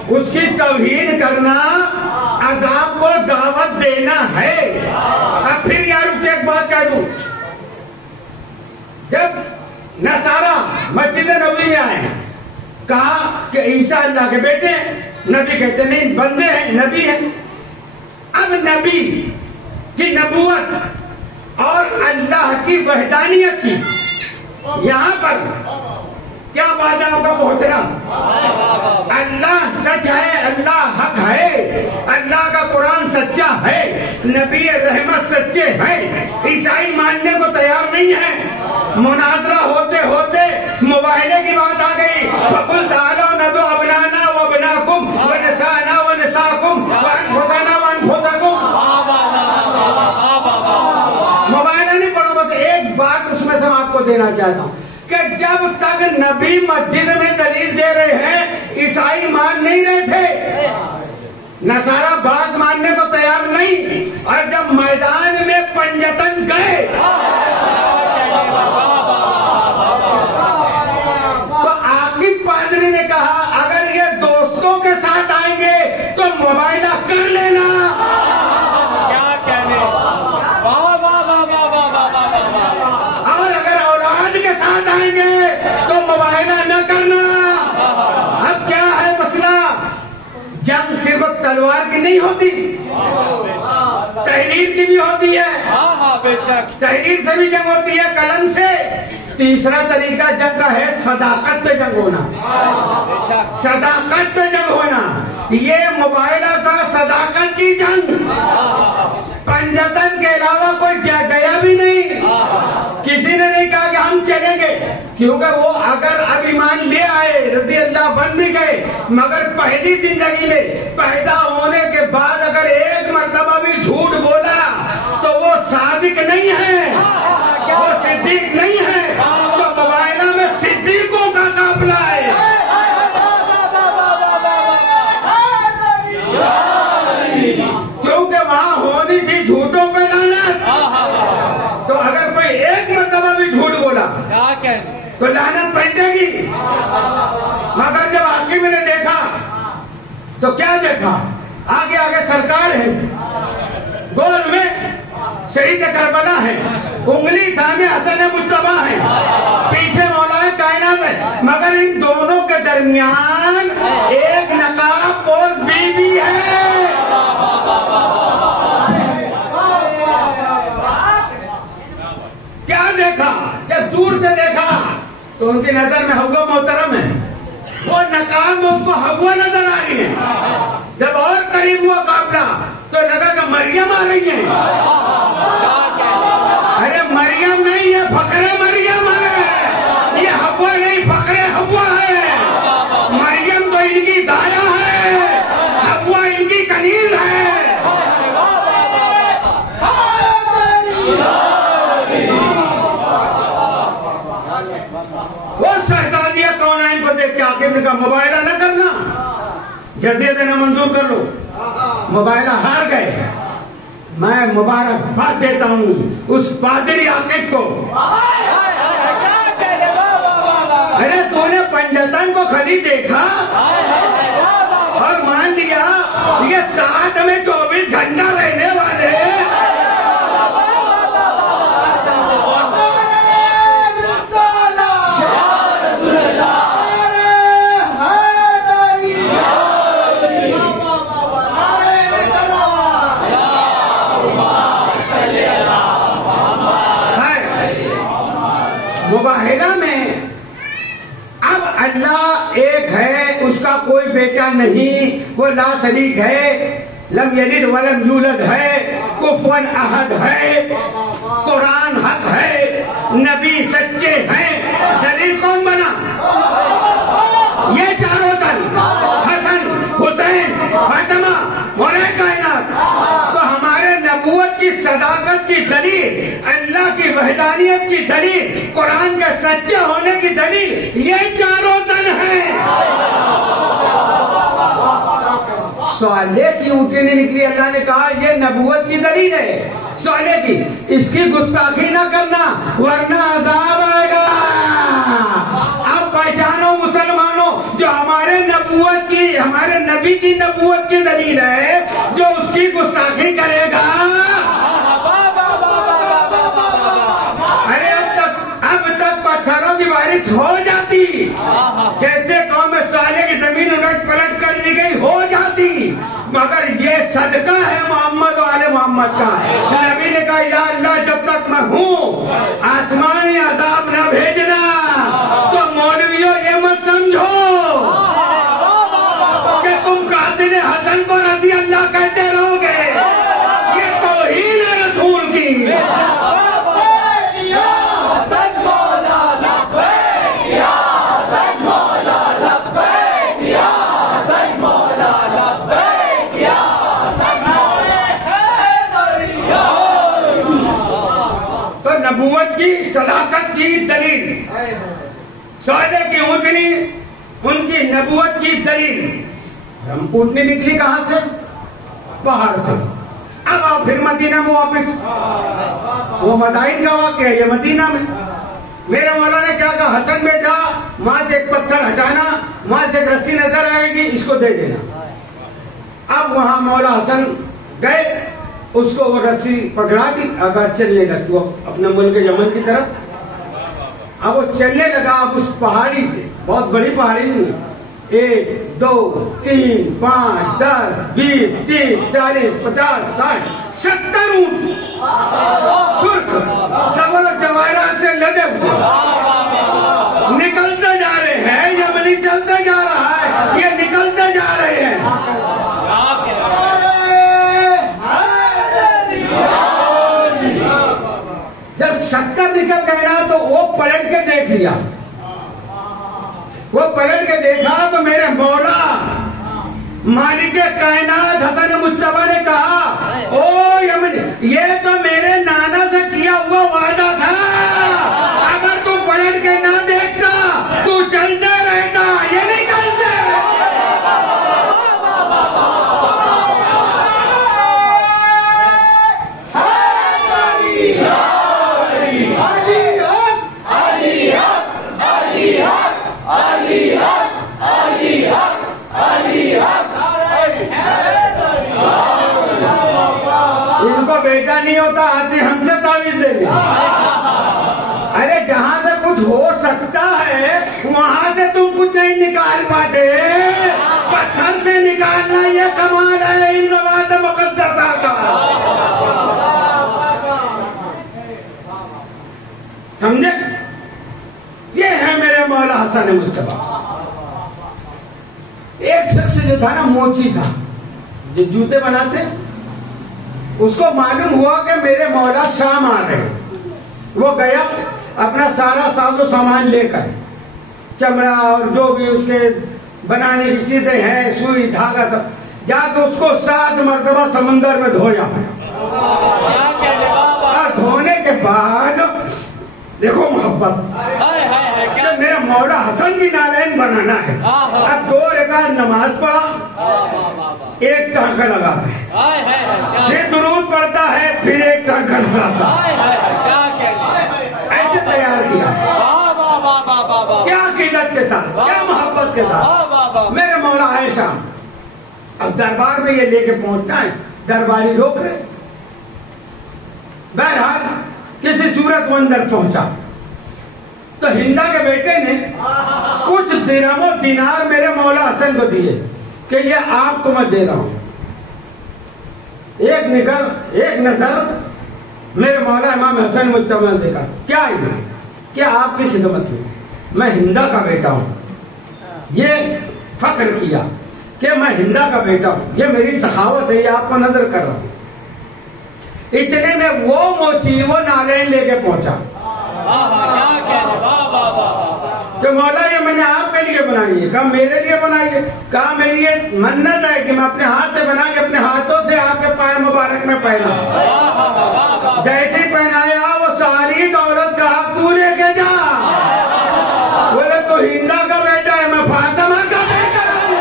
اس کی توہین کرنا عذاب کو دعوت دینا ہے. اب پھر یار ایک بات کہہ دوں, جب نصارہ مسجد نبوی میں آئے کہا کہ عیسیٰ اللہ کے بیٹے ہیں, نبی کہتے نہیں بندے ہیں, نبی ہیں. اب نبی کی نبوت اور اللہ کی وحدانیت کی یہاں پر کیا بات ہے آپ کا پہنچنا؟ اللہ سچ ہے, اللہ حق ہے, اللہ کا قرآن سچا ہے, نبی رحمت سچے ہیں. عیسائی ماننے کو تیار نہیں ہے. مناظرہ ہوتے ہوتے مباہلے کی بات آ گئی. فَقُلْ تَعَالَوْا نَدْعُ أَبْنَاءَنَا وَأَبْنَاءَكُمْ وَنِسَاءَنَا وَنِسَاءَكُمْ وَأَنفُسَنَا وَأَنفُسَكُمْ. مباہلہ نہیں پڑھو, بس ایک بات اس میں سے میں آپ کو دینا چاہتا ہوں کہ جب تک نبی مسجد میں دلیل دے رہے ہیں عیسائی مان نہیں رہے تھے. نصارہ بات ماننے کو تیار نہیں، اور جب میدان میں پنجتن گئے تو عاقب پادری نے کہا اگر یہ دوستوں کے ساتھ آئیں گے تو مباہلہ کر لینا، کیا کہنے، اور اگر اولاد کے ساتھ آئیں گے تو مباہلہ نہ کرنا۔ اب کیا ہے مسئلہ؟ جنگ صرف تلوار کی نہیں ہوتی، تحریر کی بھی ہوتی ہے، ہاں بے شک، تحریر سے بھی جنگ ہوتی ہے، قلم سے۔ تیسرا طریقہ جنگ کا ہے صداقت پہ جنگ ہونا، بے شک، صداقت پہ جنگ ہونا۔ یہ مباہلہ تھا صداقت کی جنگ، پنجتن کے علاوہ کوئی گیا بھی نہیں، کسی نے نہیں کہا کہ ہم چلیں گے، کیونکہ وہ اگر اب ایمان لے آئے رضی اللہ بن بھی گئے، مگر پہلی زندگی میں پیدا ہونے کے بعد اگر ایک مرتبہ بھی جھوٹ بولا تو وہ صادق نہیں ہے، وہ صدیق نہیں ہے، تو مباہلہ میں صدیقوں کا قافلہ ہے۔ کیونکہ وہاں ہونی تھی جھوٹوں پہ لعنت، تو اگر کوئی ایک مرتبہ بھی جھوٹ بولا کیا کہنے، تو لعنت بیٹھے گی۔ مگر جب حاکم نے دیکھا تو کیا دیکھا؟ آگے آگے سرکار ہے، گول میں شہید کربلا ہے، انگلی تھامے حسن مجتبیٰ ہے، پیچھے مولا کائنات ہے، مگر ان دونوں کے درمیان ایک نقاب پوش بی بی ہے۔ کیا دیکھا؟ جب دور سے دیکھا تو ان کی نظر میں حوا محترم ہے، وہ نقاب میں ان کو حوا نظر آ رہی ہے۔ جب اور قریب ہوا قافلہ تو لگا کہ مریم آ رہی ہے۔ ارے مریم نہیں، یہ فخر مریم ہے، یہ حوا نہیں، فخر حوا ہے۔ مریم تو ان کی دایا ہے، حوا ان کی کنیز ہے۔ وہ شہزادیہ کونین کو دیکھ کے حاکم نے کہا مباہلہ نہ کرنا، جزیہ دینا منظور کر لو۔ مباہلہ ہار گئے۔ میں مبارکباد دیتا ہوں اس پادری عاقب کو۔ ارے تو نے پنجتن کو خالی دیکھا اور مان لیا یہ ساتھ میں 24 گھنٹہ رہنے والے۔ مباہلہ میں اب اللہ ایک ہے، اس کا کوئی بیٹا نہیں، وہ لا شریک ہے، لم یلد ولم یولد ہے، کفوا احد ہے، قرآن حق ہے، نبی سچے ہیں۔ دلیل کون بنا؟ یہ چاروں دل، حسن، حسین، فاطمہ، مولا کائنات۔ تو ہمارے نبوت کی صداقت کی دلیل، اللہ کی وحدانیت کی دلیل، قرآن کے سچے ہونے کی دلیل یہ چاروں دل ہیں۔ صالح کی اونٹنی نہیں نکلی، اللہ نے کہا یہ نبوت کی دلیل ہے صالح کی، اس کی گستاخی نہ کرنا ورنہ عذاب آئے گا۔ اب پہچانو مسلمانوں، جو ہمارے نبوت کی، ہمارے نبی کی نبوت کی دلیل ہے، جو اس کی گستاخی کرے گا، ارے اب تک پتھروں کی بارش ہو جاتی، جیسے قوم صالح کی زمین الٹ پلٹ کر دی گئی ہو جاتی، مگر یہ صدقہ ہے محمد و آل محمد کا۔ نبی نے کہا یا اللہ جب تک میں ہوں آسمانی عذاب نہ بھیجنا۔ تو مولویوں یہ مت سمجھو کہ تم قاتل حسن کو رضی اللہ کہتے رہو گے، یہ توہین ہے رسول کی۔ نبوت کی صداقت کی دلیل، صالح کی اونٹنی ان کی نبوت کی دلیل۔ ہم اونٹنی نکلی کہاں سے؟ پہاڑ سے. اب آپ پھر مدینہ میں واپس. وہ مدائن کا واقعہ ہے، یہ مدینہ میں. میرے مولا نے کیا کہا، حسن بیٹا وہاں سے ایک پتھر ہٹانا، وہاں سے ایک رسی نظر آئے گی، اس کو دے دینا. اب وہاں مولا حسن گئے، اس کو وہ رسی پکڑا دی، اگر چلنے لگ وہ اپنے ملک یمن کی طرف. اب وہ چلنے لگا. اب اس پہاڑی سے، بہت بڑی پہاڑی نہیں ہے، 1 2 3 5 10 20 30 40 50 60 70 اونٹ سرخ سبل و جواہرات سے لدے ہوئے نکلتے جا رہے ہیں. یمنی چلتے جا رہا ہے، یہ نکلتے جا رہے ہیں. جب 70 نکل گئے نا تو وہ پلٹ کے دیکھ لیا. وہ پلٹ کے دیکھا تو میرے مولا مالک کائنات حسن مجتبیٰ نے کہا، او یمن، یہ تو میرے نانا سے کیا ہوا وعدہ تھا. اگر تو پلٹ کے نہ دیکھتا تو چلتے رہتا، یہ نہیں چلتے. ان کو بیٹا نہیں ہوتا، آتے ہم سے تعویذ لے لیں. ارے جہاں سے کچھ ہو سکتا ہے وہاں سے تم کچھ نہیں نکال پاتے. پتھر سے نکالنا یہ کمال ہے ان ذوات مقدسہ کا. سمجھے؟ یہ ہے میرے مولا حسن مجتبیٰ. ایک شخص جو تھا نا، موچی تھا، جو جوتے بناتے، اس کو معلوم ہوا کہ میرے مولا شام آ رہے ہیں. وہ گیا اپنا سارا ساز و سامان لے کر، چمڑا اور جو بھی اس کے بنانے کی چیزیں ہیں، سوئی دھاگا، سب جا کے اس کو 7 مرتبہ سمندر میں دھویا. اور دھونے کے بعد دیکھو محبت کہ میرے مولا حسن کی نالین بنانا ہے. اب 2 رکعت نماز پڑھا، ایک ٹانکا لگاتا ہے، پھر درود پڑھتا ہے، پھر ایک ٹانکا لگاتا ہے. ایسے تیار کیا. کیا عقیدت کے ساتھ، کیا محبت کے ساتھ. میرے مولا آئے شام. اب دربار میں یہ لے کے پہنچنا ہے، درباری روک رہے. بہرحال کسی صورت وہ اندر پہنچا تو ہندا کے بیٹے نے کچھ درہم و دینار میرے مولا حسن کو دیے کہ یہ آپ کو میں دے رہا ہوں. ایک نظر میرے مولا امام حسن مجتبیٰ نے دیکھا. کیا آپ کی خدمت میں ہندا کا بیٹا ہوں. یہ فخر کیا کہ میں ہندا کا بیٹا ہوں، یہ میری سخاوت ہے، یہ آپ کو نظر کر رہا ہوں. اتنے میں وہ موچی وہ نالین لے کے پہنچا کہ مولا یہ میں نے آپ کے لیے بنائی ہے. کہا میرے لیے بنائی ہے. کہا میری یہ منت ہے کہ میں اپنے ہاتھ سے بنا کے اپنے ہاتھوں سے آپ کے پائے مبارک میں پہنا. جیسے پہنایا وہ ساری دولت کا حق تو لے کے جا. بولے تو ہندا کا بیٹا ہے، میں فاطمہ کا بیٹا ہوں.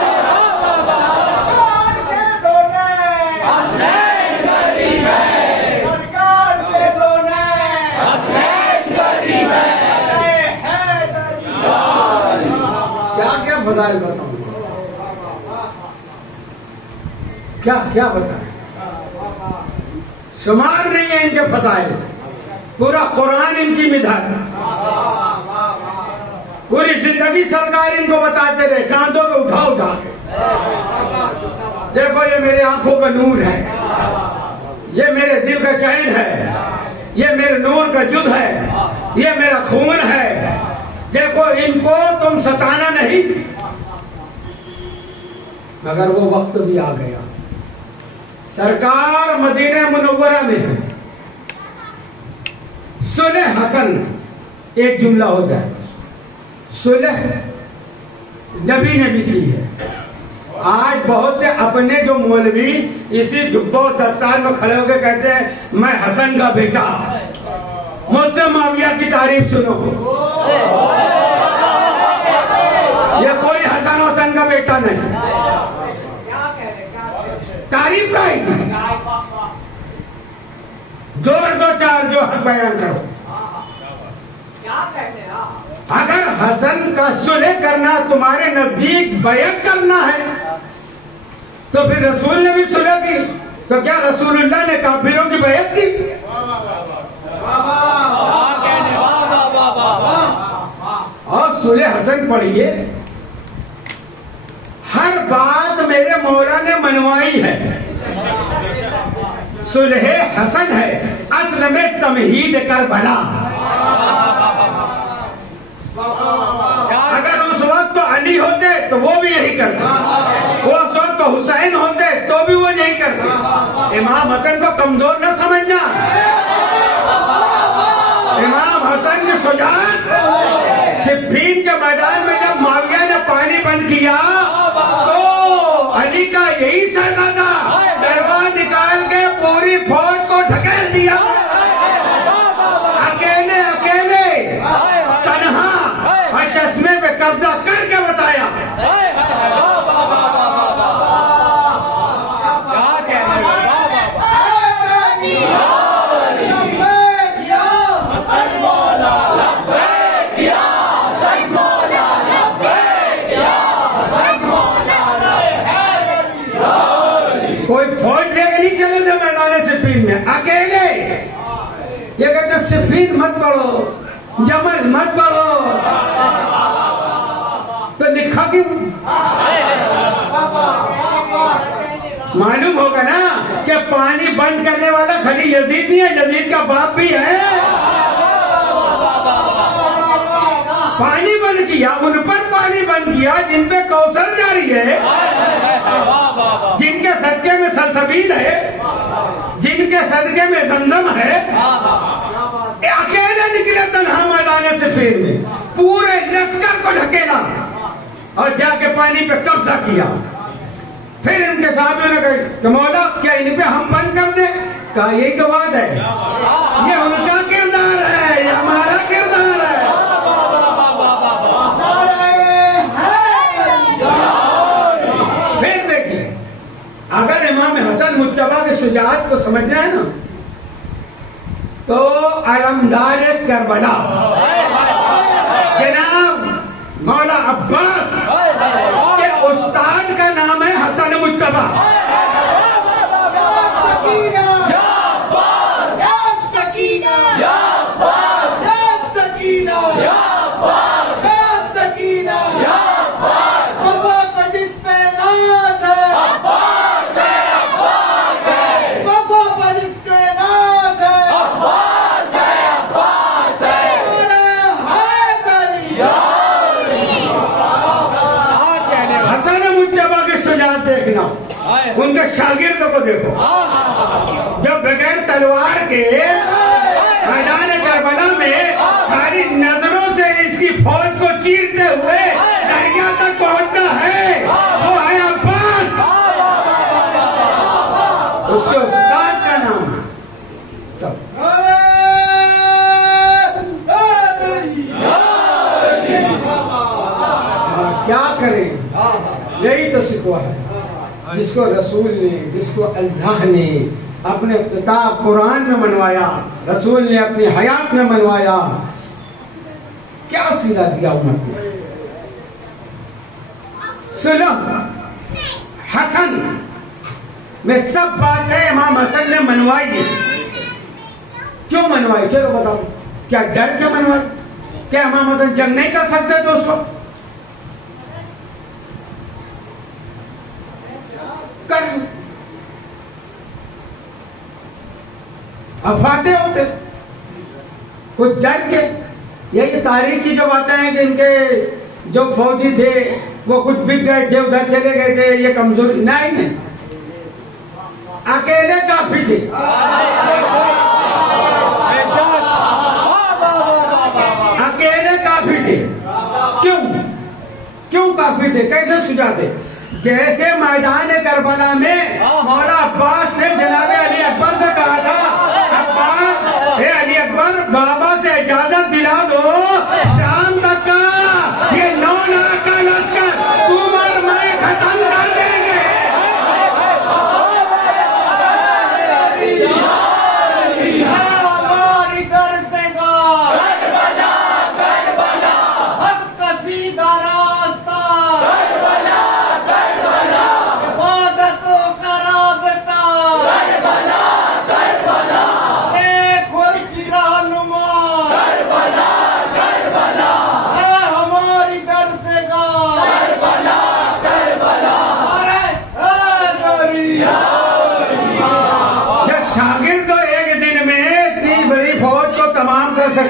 فضائل بتاؤں، کیا بتائیں، شمار نہیں ہے ان کے فضائل. پورا قرآن ان کی مدح، پوری زندگی سرکار ان کو بتاتے رہے، کاندھوں پہ اٹھا کے. دیکھو یہ میرے آنکھوں کا نور ہے، یہ میرے دل کا چین ہے، یہ میرے نور کا جز ہے، یہ میرا خون ہے. دیکھو ان کو تم ستانا نہیں. مگر وہ وقت بھی آ گیا. سرکار مدینہ منورہ میں ہے. صلح حسن ایک جملہ ہو جائے. صلح نبی نے بھی کی ہے. آج بہت سے اپنے جو مولوی اسی جبہ و دستار میں کھڑے ہو کے کہتے ہیں میں حسن کا بیٹا. مجھ سے معاویہ کی تعریف سنو. یہ کوئی حسن کا بیٹا نہیں. تعریف کا ہی زور دو چار جو حق بیان کرو. اگر حسن کا صلح کرنا تمہارے نزدیک بیعت کرنا ہے تو پھر رسول نے بھی صلح کی، تو کیا رسول اللہ نے کافروں کی بیعت کی؟ اور صلح حسن پڑھیے، ہر بات میرے مولا نے منوائی ہے. صلح حسن ہے اصل میں تمہید کربلا. اگر اس وقت تو علی ہوتے تو وہ بھی یہی کرتے، وہ اس وقت تو حسین ہوتے تو بھی وہ یہی کرتے. امام حسن کو کمزور نہ سمجھنا. امام حسن کی شجاعت صفین کے میدان میں جب معاویہ نے پانی بند کیا تو علی کا یہی شہزادہ تلوار نکال کے پوری فوج کو ڈھکیل دیا. اکیلے تنہا اور چشمے پہ قبضہ کر کے بتایا. کوئی فوج لے کے نہیں چلے تھے میدان صفین میں، اکیلے. یہ کہتے صفین مت پڑھو، جمل مت پڑھو، تو لکھا کیوں؟ معلوم ہوگا نا کہ پانی بند کرنے والا خالی یزید نہیں ہے، یزید کا باپ بھی ہے. پانی بند کیا، ان پر پانی بند کیا جن پہ کوثر جاری ہے، جن کے صدقے میں سلسبیل ہے، جن کے صدقے میں زمزم ہے. اکیلے نکلے تنہا میدان صفین میں، پورے لشکر کو ڈھکیلا اور جا کے پانی پہ قبضہ کیا. پھر ان کے صحابیوں نے کہا کہ مولا کیا ان پہ ہم بند کر دیں؟ کہا یہی تو بات ہے، یہ ان کا کردار ہے، یہ ہمارا کردار ہے. پھر دیکھیے، اگر امام حسن مجتبیٰ کی شجاعت کو سمجھنا ہے نا تو علمدار کربلا جناب مولا عباس کے استاد کا نام ہے حسن مجتبیٰ. دیکھنا ان کے شاگردوں کو دیکھو، جب بغیر تلوار کے میدان کربلا میں ساری نظروں سے اس کی فوج کو چیرتے ہوئے دریا تک پہنچتا ہے، وہ ہے عباس. اس کے استاد کا نام ہے. کیا کریں، یہی تو سکھوا ہے جس کو رسول نے، جس کو اللہ نے اپنے کتاب قرآن میں منوایا، رسول نے اپنی حیات میں منوایا. کیا سلا دیا امت نے؟ صلح حسن میں سب باتیں امام حسن نے منوائی ہے. کیوں منوائی؟ چلو بتاؤ. کیا ڈر کے منوائی؟ کیا امام حسن جنگ نہیں کر سکتے تو اس کو کر اب فاتح ہوتے کچھ ڈر کے. یہی تاریخ کی جو باتیں ہیں کہ ان کے جو فوجی تھے وہ کچھ بک گئے تھے، ادھر چلے گئے تھے، یہ کمزوری نہیں، اکیلے کافی تھے. اکیلے کافی تھے. کیوں کافی تھے؟ کیسے سجا تھے؟ جیسے میدان کربلا میں مولا عباس نے جناب علی اکبر سے کہا تھا، عباس اے علی اکبر بابا سے اجازت دلا دو، شام تک کا یہ 9 لاکھ کا لشکر تم اور میں ختم کر دیں گے.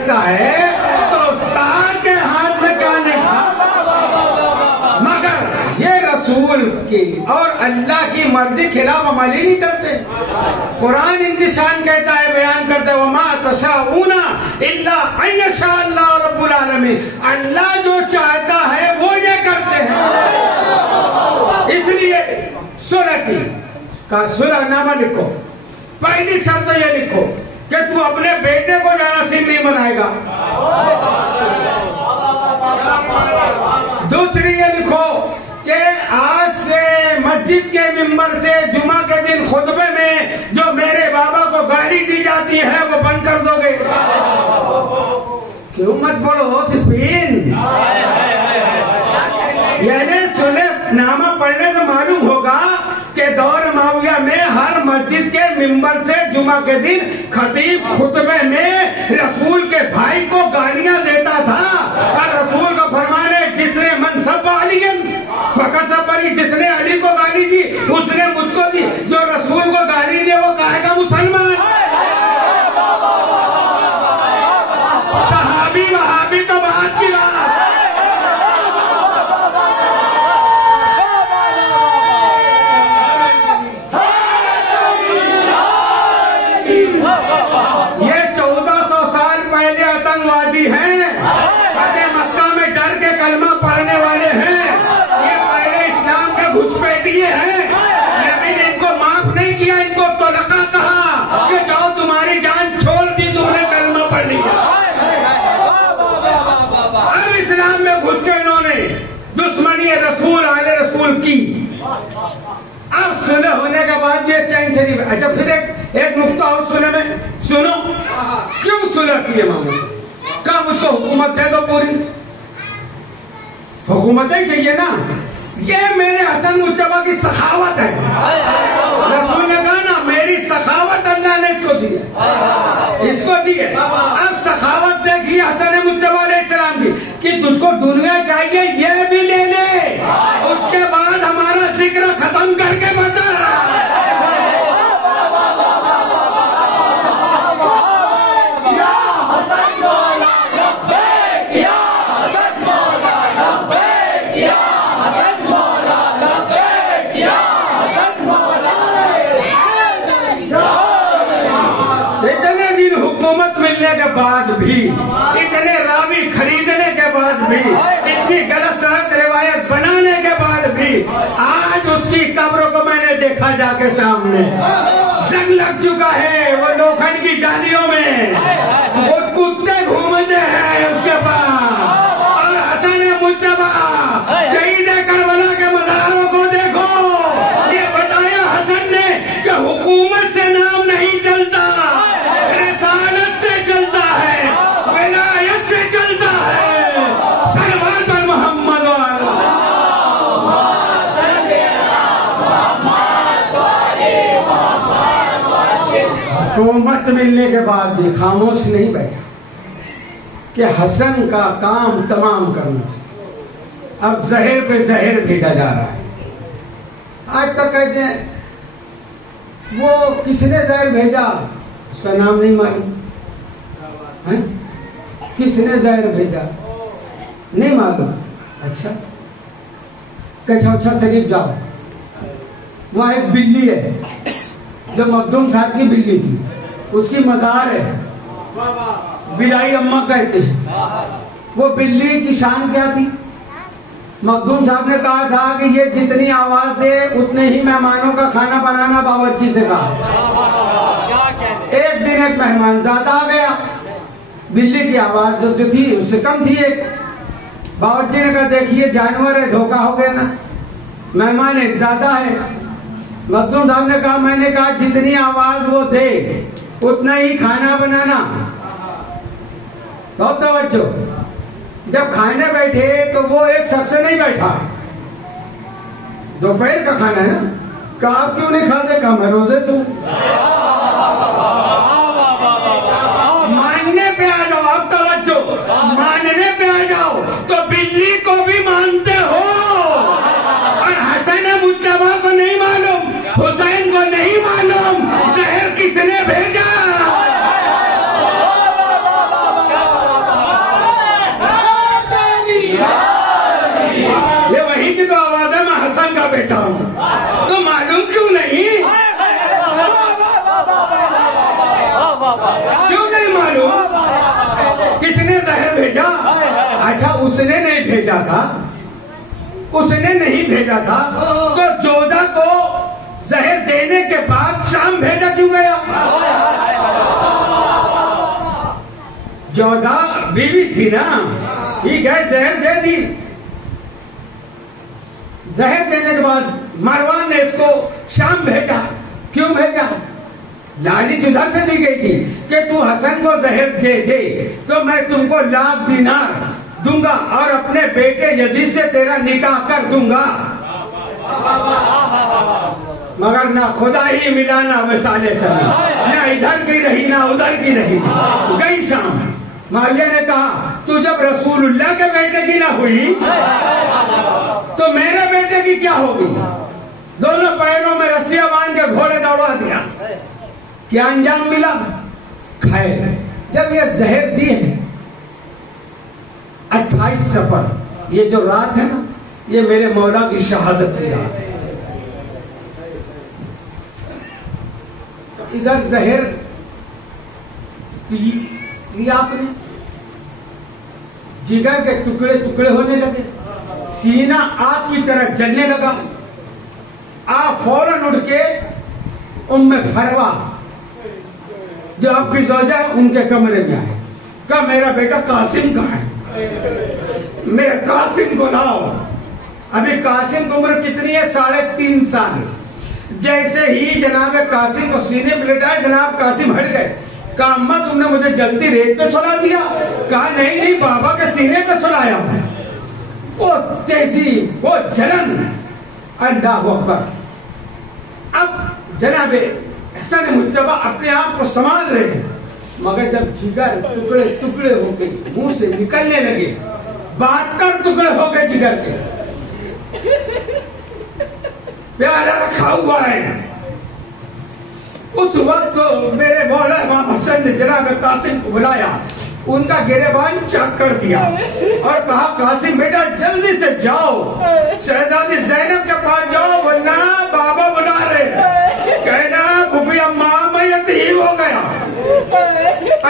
ایسا ہے تو استاد کے ہاتھ میں کیا نہیں تھا؟ مگر یہ رسول کی اور اللہ کی مرضی خلاف عملی نہیں کرتے. قرآن انتشان کہتا ہے، بیان کرتا ہے، وَمَا تَشَاءُونَ إِلَّا أَن يَشَاءَ اللَّهُ رَبُّ الْعَالَمِينَ. اللہ جو چاہتا ہے وہ یہ کرتے ہیں. اس لیے صلح کی کا صلح نامہ لکھو. پہلی شرط یہ لکھو کہ تو اپنے بیٹے کو جراثیم نہیں بنائے گا. دوسری یہ لکھو کہ آج سے مسجد کے ممبر سے جمعہ کے دن خطبے میں جو میرے بابا کو گالی دی جاتی ہے وہ بند کر دو گے. کیوں مت بولو صفین؟ یعنی صلح نامہ پڑھنے سے معلوم ہوگا کہ دور معاویہ میں ہر مسجد کے ممبر سے جمعہ کے دن خطیب خطبے میں رسول کے بھائی کو گالیاں دیتا تھا. اور رسول کا فرمان ہے، جس نے منصب علی فقط سب بری، جس نے علی کو گالی دی اس نے مجھ کو دی. جو رسول کو گالی دے وہ کہے گا مسلمان. صحابی وہابی تو بات کی بات. یہ 1400 سال پہلے آتنکوادی ہیں، مکہ میں ڈر کے کلمہ پڑھنے والے ہیں. یہ پہلے اسلام کے گھسپیٹیے ہیں. نبی نے ان کو معاف نہیں کیا، ان کو طلقہ کہا کہ جاؤ تمہاری جان چھوڑ دی، تم نے کلمہ پڑھ لیا. اب اسلام میں گھس کے انہوں نے دشمنی رسول آل رسول کی. اب صلح ہونے کے بعد یہ چین شریف. اچھا پھر ایک نقطہ اور صلح میں سنو. کیوں صلح کی ہے ماموں؟ کہا مجھ کو حکومت دے دو پوری. حکومت ہی چاہیے نا. یہ میرے حسن مجتبیٰ کی سخاوت ہے. رسول نے کہا نا میری سخاوت اللہ نے اس کو دی ہے، اس کو دی ہے. اب سخاوت دیکھی حسن مجتبیٰ علیہ السلام کی کہ تجھ کو دنیا چاہیے یہ بھی لے لے، اس کے بعد ہمارا ذکر ختم کر کے بتا. ملنے کے بعد بھی، اتنے راوی خریدنے کے بعد بھی، اتنی غلط سلط روایت بنانے کے بعد بھی، آج اس کی قبر کو میں نے دیکھا جا کے سامنے. جنگ لگ چکا ہے وہ لوکھنڈ کی جالیوں میں، وہ کتے گھومتے ہیں اس کے پاس. اور حسن مجتبیٰ شہید کربلا کے مزاروں کو دیکھو. یہ بتایا حسن نے کہ حکومت سے نام نہیں چلتا، رسالت سے چلتا ہے، ولایت سے چلتا ہے. صلوات محمد حکومت ملنے کے بعد بھی خاموش نہیں بیٹھا کہ حسن کا کام تمام کرنا. اب زہر پہ زہر بھیجا جا رہا ہے. آج تک کہتے ہیں وہ کس نے زہر بھیجا، اس کا نام نہیں معلوم. کس نے زہر بھیجا نہیں معلوم. اچھا کچھوچھا شریف جاؤ، وہاں ایک بلی ہے جو مخدوم صاحب کی بلی تھی، اس کی مزار ہے، بلائی اماں کہتے ہیں. وہ بلی کی شان کیا تھی؟ مخدوم صاحب نے کہا تھا کہ یہ جتنی آواز دے اتنے ہی مہمانوں کا کھانا بنانا باورچی سے کہا. ایک دن ایک مہمان زیادہ آ گیا، بلی کی آواز جو تھی اس سے کم تھی. ایک باورچی نے کہا دیکھیے جانور ہے، دھوکہ ہو گیا نا، مہمان ایک زیادہ ہے. مخدوم صاحب نے کہا میں نے کہا جتنی آواز وہ دے اتنا ہی کھانا بنانا. بہت توجہ. جب کھانے بیٹھے تو وہ ایک شخص سے نہیں بیٹھا، دوپہر کا کھانا ہے نا. کہا آپ کیوں نہیں کھاتے؟ کہا میں روزے سے ہوں. ماننے پہ آ جاؤ. اب توجہ، ماننے پہ آ جاؤ تو بلی کو بھی مانتے ہو. اور حسن مجتبیٰ کو نہیں معلوم، حسین کو نہیں معلوم زہر کس نے بھیجا. اس نے نہیں بھیجا تھا، اس نے نہیں بھیجا تھا، تو جودھا کو زہر دینے کے بعد شام بھیجا کیوں گیا؟ جودھا بیوی تھی نا، ٹھیک ہے، زہر دے دی، زہر دینے کے بعد مروان نے اس کو شام بھیجا، کیوں بھیجا؟ لالچ ادھر سے دی گئی تھی کہ تو حسن کو زہر دے دے تو میں تم کو 1,00,000 دینار دوں گا اور اپنے بیٹے یزید سے تیرا نکاح کر دوں گا، مگر نہ خدا ہی ملا نہ وصال سمی، نہ ادھر کی رہی نہ ادھر کی رہی، گئی شام۔ معاویہ نے کہا تو جب رسول اللہ کے بیٹے کی نہ ہوئی تو میرے بیٹے کی کیا ہوگی؟ دونوں پیروں میں رسیاں باندھ کے گھوڑے دوڑا دیا، کیا انجام ملا؟ خیر، جب یہ زہر دی ہے 28 سفر، یہ جو رات ہے نا، یہ میرے مولا کی شہادت کی رات ہے۔ ادھر زہر لیا آپ نے، جگر کے ٹکڑے ٹکڑے ہونے لگے، سینہ آگ کی طرح جلنے لگا، آپ فوراً اٹھ کے ام فروہ جو آپ کی زوجہ ان کے کمرے میں آئے، کہا میرا بیٹا قاسم کہاں ہے؟ میرے قاسم کو لاؤ۔ ابھی قاسم کی عمر کتنی ہے؟ 3.5 سال۔ جیسے ہی جناب قاسم کو سینے پہ لٹایا، جناب قاسم ہٹ گئے، کہا اماں تم نے مجھے جلدی ریت پہ سلا دیا؟ کہا نہیں بابا کے سینے پہ سلایا ہوں۔ وہ تیزی، وہ جلن، اللہ اکبر۔ اب جناب حسن مجتبی اپنے آپ کو سنبھال رہے ہیں، مگر جب جگر ٹکڑے ٹکڑے ہو کے منہ سے نکلنے لگے، 72 ٹکڑے ہو گئے جگر کے، پیالہ رکھا ہوا ہے، اس وقت میرے مولا امام حسن نے جناب قاسم کو بلایا، ان کا گریبان چاک کر دیا اور کہا قاسم بیٹا جلدی سے جاؤ، شہزادی زینب کے پاس جاؤ ورنہ بابا بلا رہے، کہنا پھوپھی اماں میں یتیم ہو گیا۔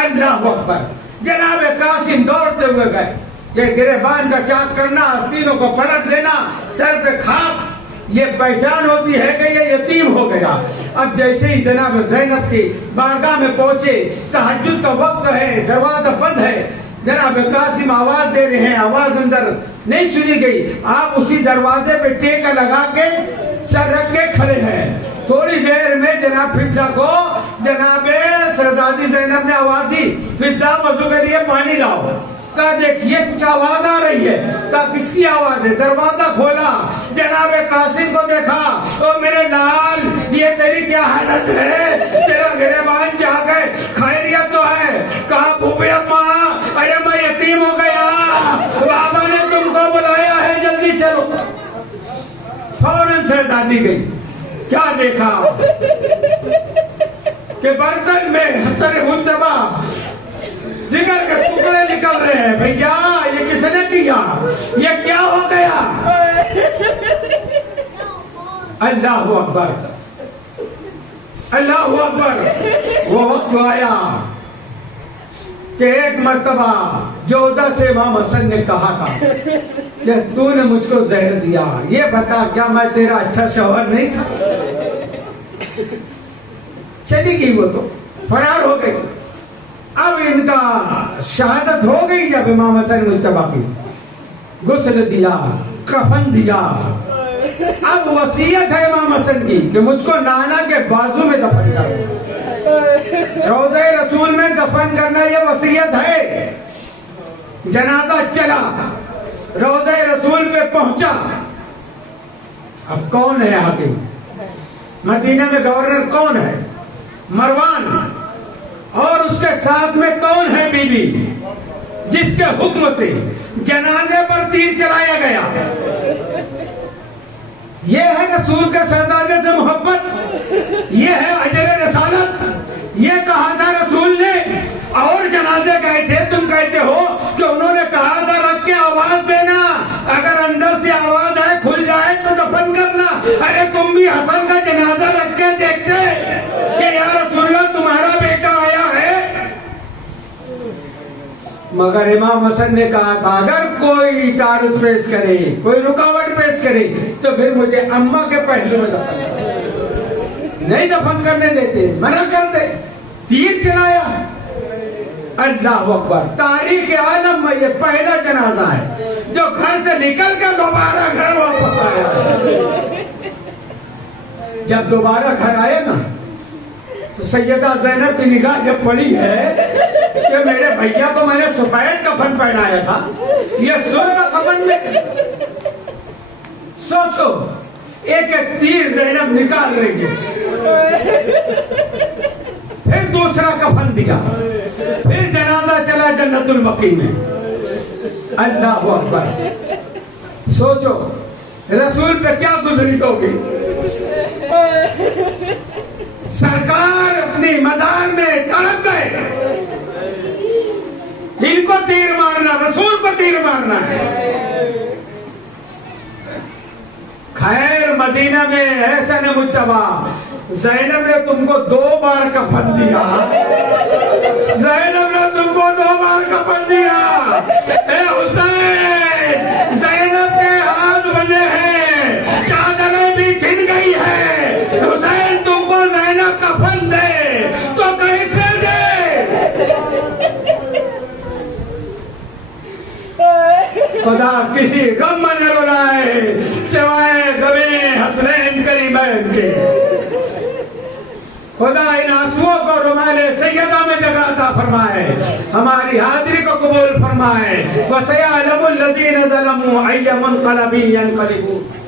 اللہ اکبر۔ جناب قاسم دوڑتے ہوئے گئے، یہ گریبان کا چاک کرنا، آستینوں کو پلٹ دینا، سر پہ کھاپ، یہ پہچان ہوتی ہے کہ یہ یتیم ہو گیا۔ اب جیسے ہی جناب زینب کی بارگاہ میں پہنچے، تہجد کا وقت ہے، دروازہ بند ہے، جناب قاسم آواز دے رہے ہیں، آواز اندر نہیں سنی گئی، آپ اسی دروازے پہ ٹیکا لگا کے سر رکھ کے کھڑے ہیں۔ تھوڑی دیر میں جناب فضا کو جناب شہزادی زینب نے آواز دی، فضا وضو کے لیے پانی لاؤ۔ کہا دیکھیے کچھ آواز آ رہی ہے، کہا کس کی آواز ہے؟ دروازہ کھولا، جناب قاسم کو دیکھا، او میرے لال یہ تیری کیا حالت ہے؟ تیرا گریبان چاک ہے، خیریت تو ہے؟ کہا پھوپھی اماں ارے میں یتیم ہو گیا، بابا نے تم کو بلایا ہے، جلدی چلو۔ فوراً شہزادی گئی، کیا دیکھا کہ برتن میں حسن مجتبی جگر کے ٹکڑے نکل رہے ہیں۔ بھیا یہ کس نے کیا؟ یہ کیا ہو گیا؟ اللہ اکبر، اللہ اکبر۔ وہ وقت آیا کہ ایک مرتبہ جودھا سے امام حسن نے کہا تھا کہ تو نے مجھ کو زہر دیا، یہ بتا کیا میں تیرا اچھا شوہر نہیں تھا؟ چلی گئی، وہ تو فرار ہو گئی۔ اب ان کا شہادت ہو گئی، جب امام حسن مجتبی کی غسل دیا، کفن دیا، اب وصیت ہے امام حسن کی کہ مجھ کو نانا کے بازو میں دفن کرو، روضہ رسول میں دفن کرنا، یہ وصیت ہے۔ جنازہ چلا، روضہ رسول پہ پہنچا، اب کون ہے حاکم؟ مدینہ میں گورنر کون ہے؟ مروان، اور اس کے ساتھ میں کون ہے؟ بی بی، جس کے حکم سے جنازے پر تیر چلایا گیا۔ یہ ہے رسول کے شہزادے سے محبت، یہ ہے اجر رسالت۔ یہ کہا تھا رسول نے، اور جنازے گئے تھے، تم کہتے ہو کہ انہوں نے کہا تھا رکھ کے آواز دینا، اگر اندر سے آواز آئے کھل جائے تو دفن کرنا۔ ارے تم بھی حسن کا جنازہ رکھ کے دیکھتے کہ یا رسول اللہ تمہارا بیٹا آیا ہے۔ مگر امام حسن نے کہا تھا اگر کوئی تعارض پیش کرے، کوئی رکاوٹ پیش کرے تو پھر مجھے اماں کے پہلو میں دفن کرے، نہیں دفن کرنے دیتے، منع کرتے، تیر چلایا۔ اللہ اکبر، تاریخ عالم میں یہ پہلا جنازہ ہے جو گھر سے نکل کر دوبارہ گھر واپس آیا۔ جب دوبارہ گھر آئے نا تو سیدہ زینب کی نگاہ جب پڑی ہے کہ میرے بھیا کو میں نے سفید کفن پہنایا تھا، یہ سر کا کفن میں، سوچو ایک ایک تیر زینب نکال رہی ہے، پھر دوسرا کفن دیا، پھر جنازہ چلا جنت البقیع میں۔ اللہ اکبر، سوچو رسول پہ کیا گزری ہوگی۔ سرکار اپنی مزار میں تڑپ گئے، ان کو تیر مارنا، رسول کو تیر مارنا ہے۔ خیر مدینہ میں احسن مجتبی، زینب نے تم کو 2 بار کفن دیا، زینب نے تم کو 2 بار کفن دیا۔ اے حسین، زینب کے ہاتھ بندے ہیں، چادریں بھی چھن گئی ہے، حسین تم کو زینب کفن دے تو کیسے دے؟ خدا کسی غم میں نہ رلائے سوائے غمِ حسنین کریمین کے۔ خدا ان آنسوؤں کو رمال سیدہ میں جگہ عطا فرمائے، ہماری حاضری کو قبول فرمائے۔ وَسَيَعْلَمُ الَّذِينَ ظَلَمُوا أَيَّ مُنقَلَبٍ يَنقَلِبُونَ۔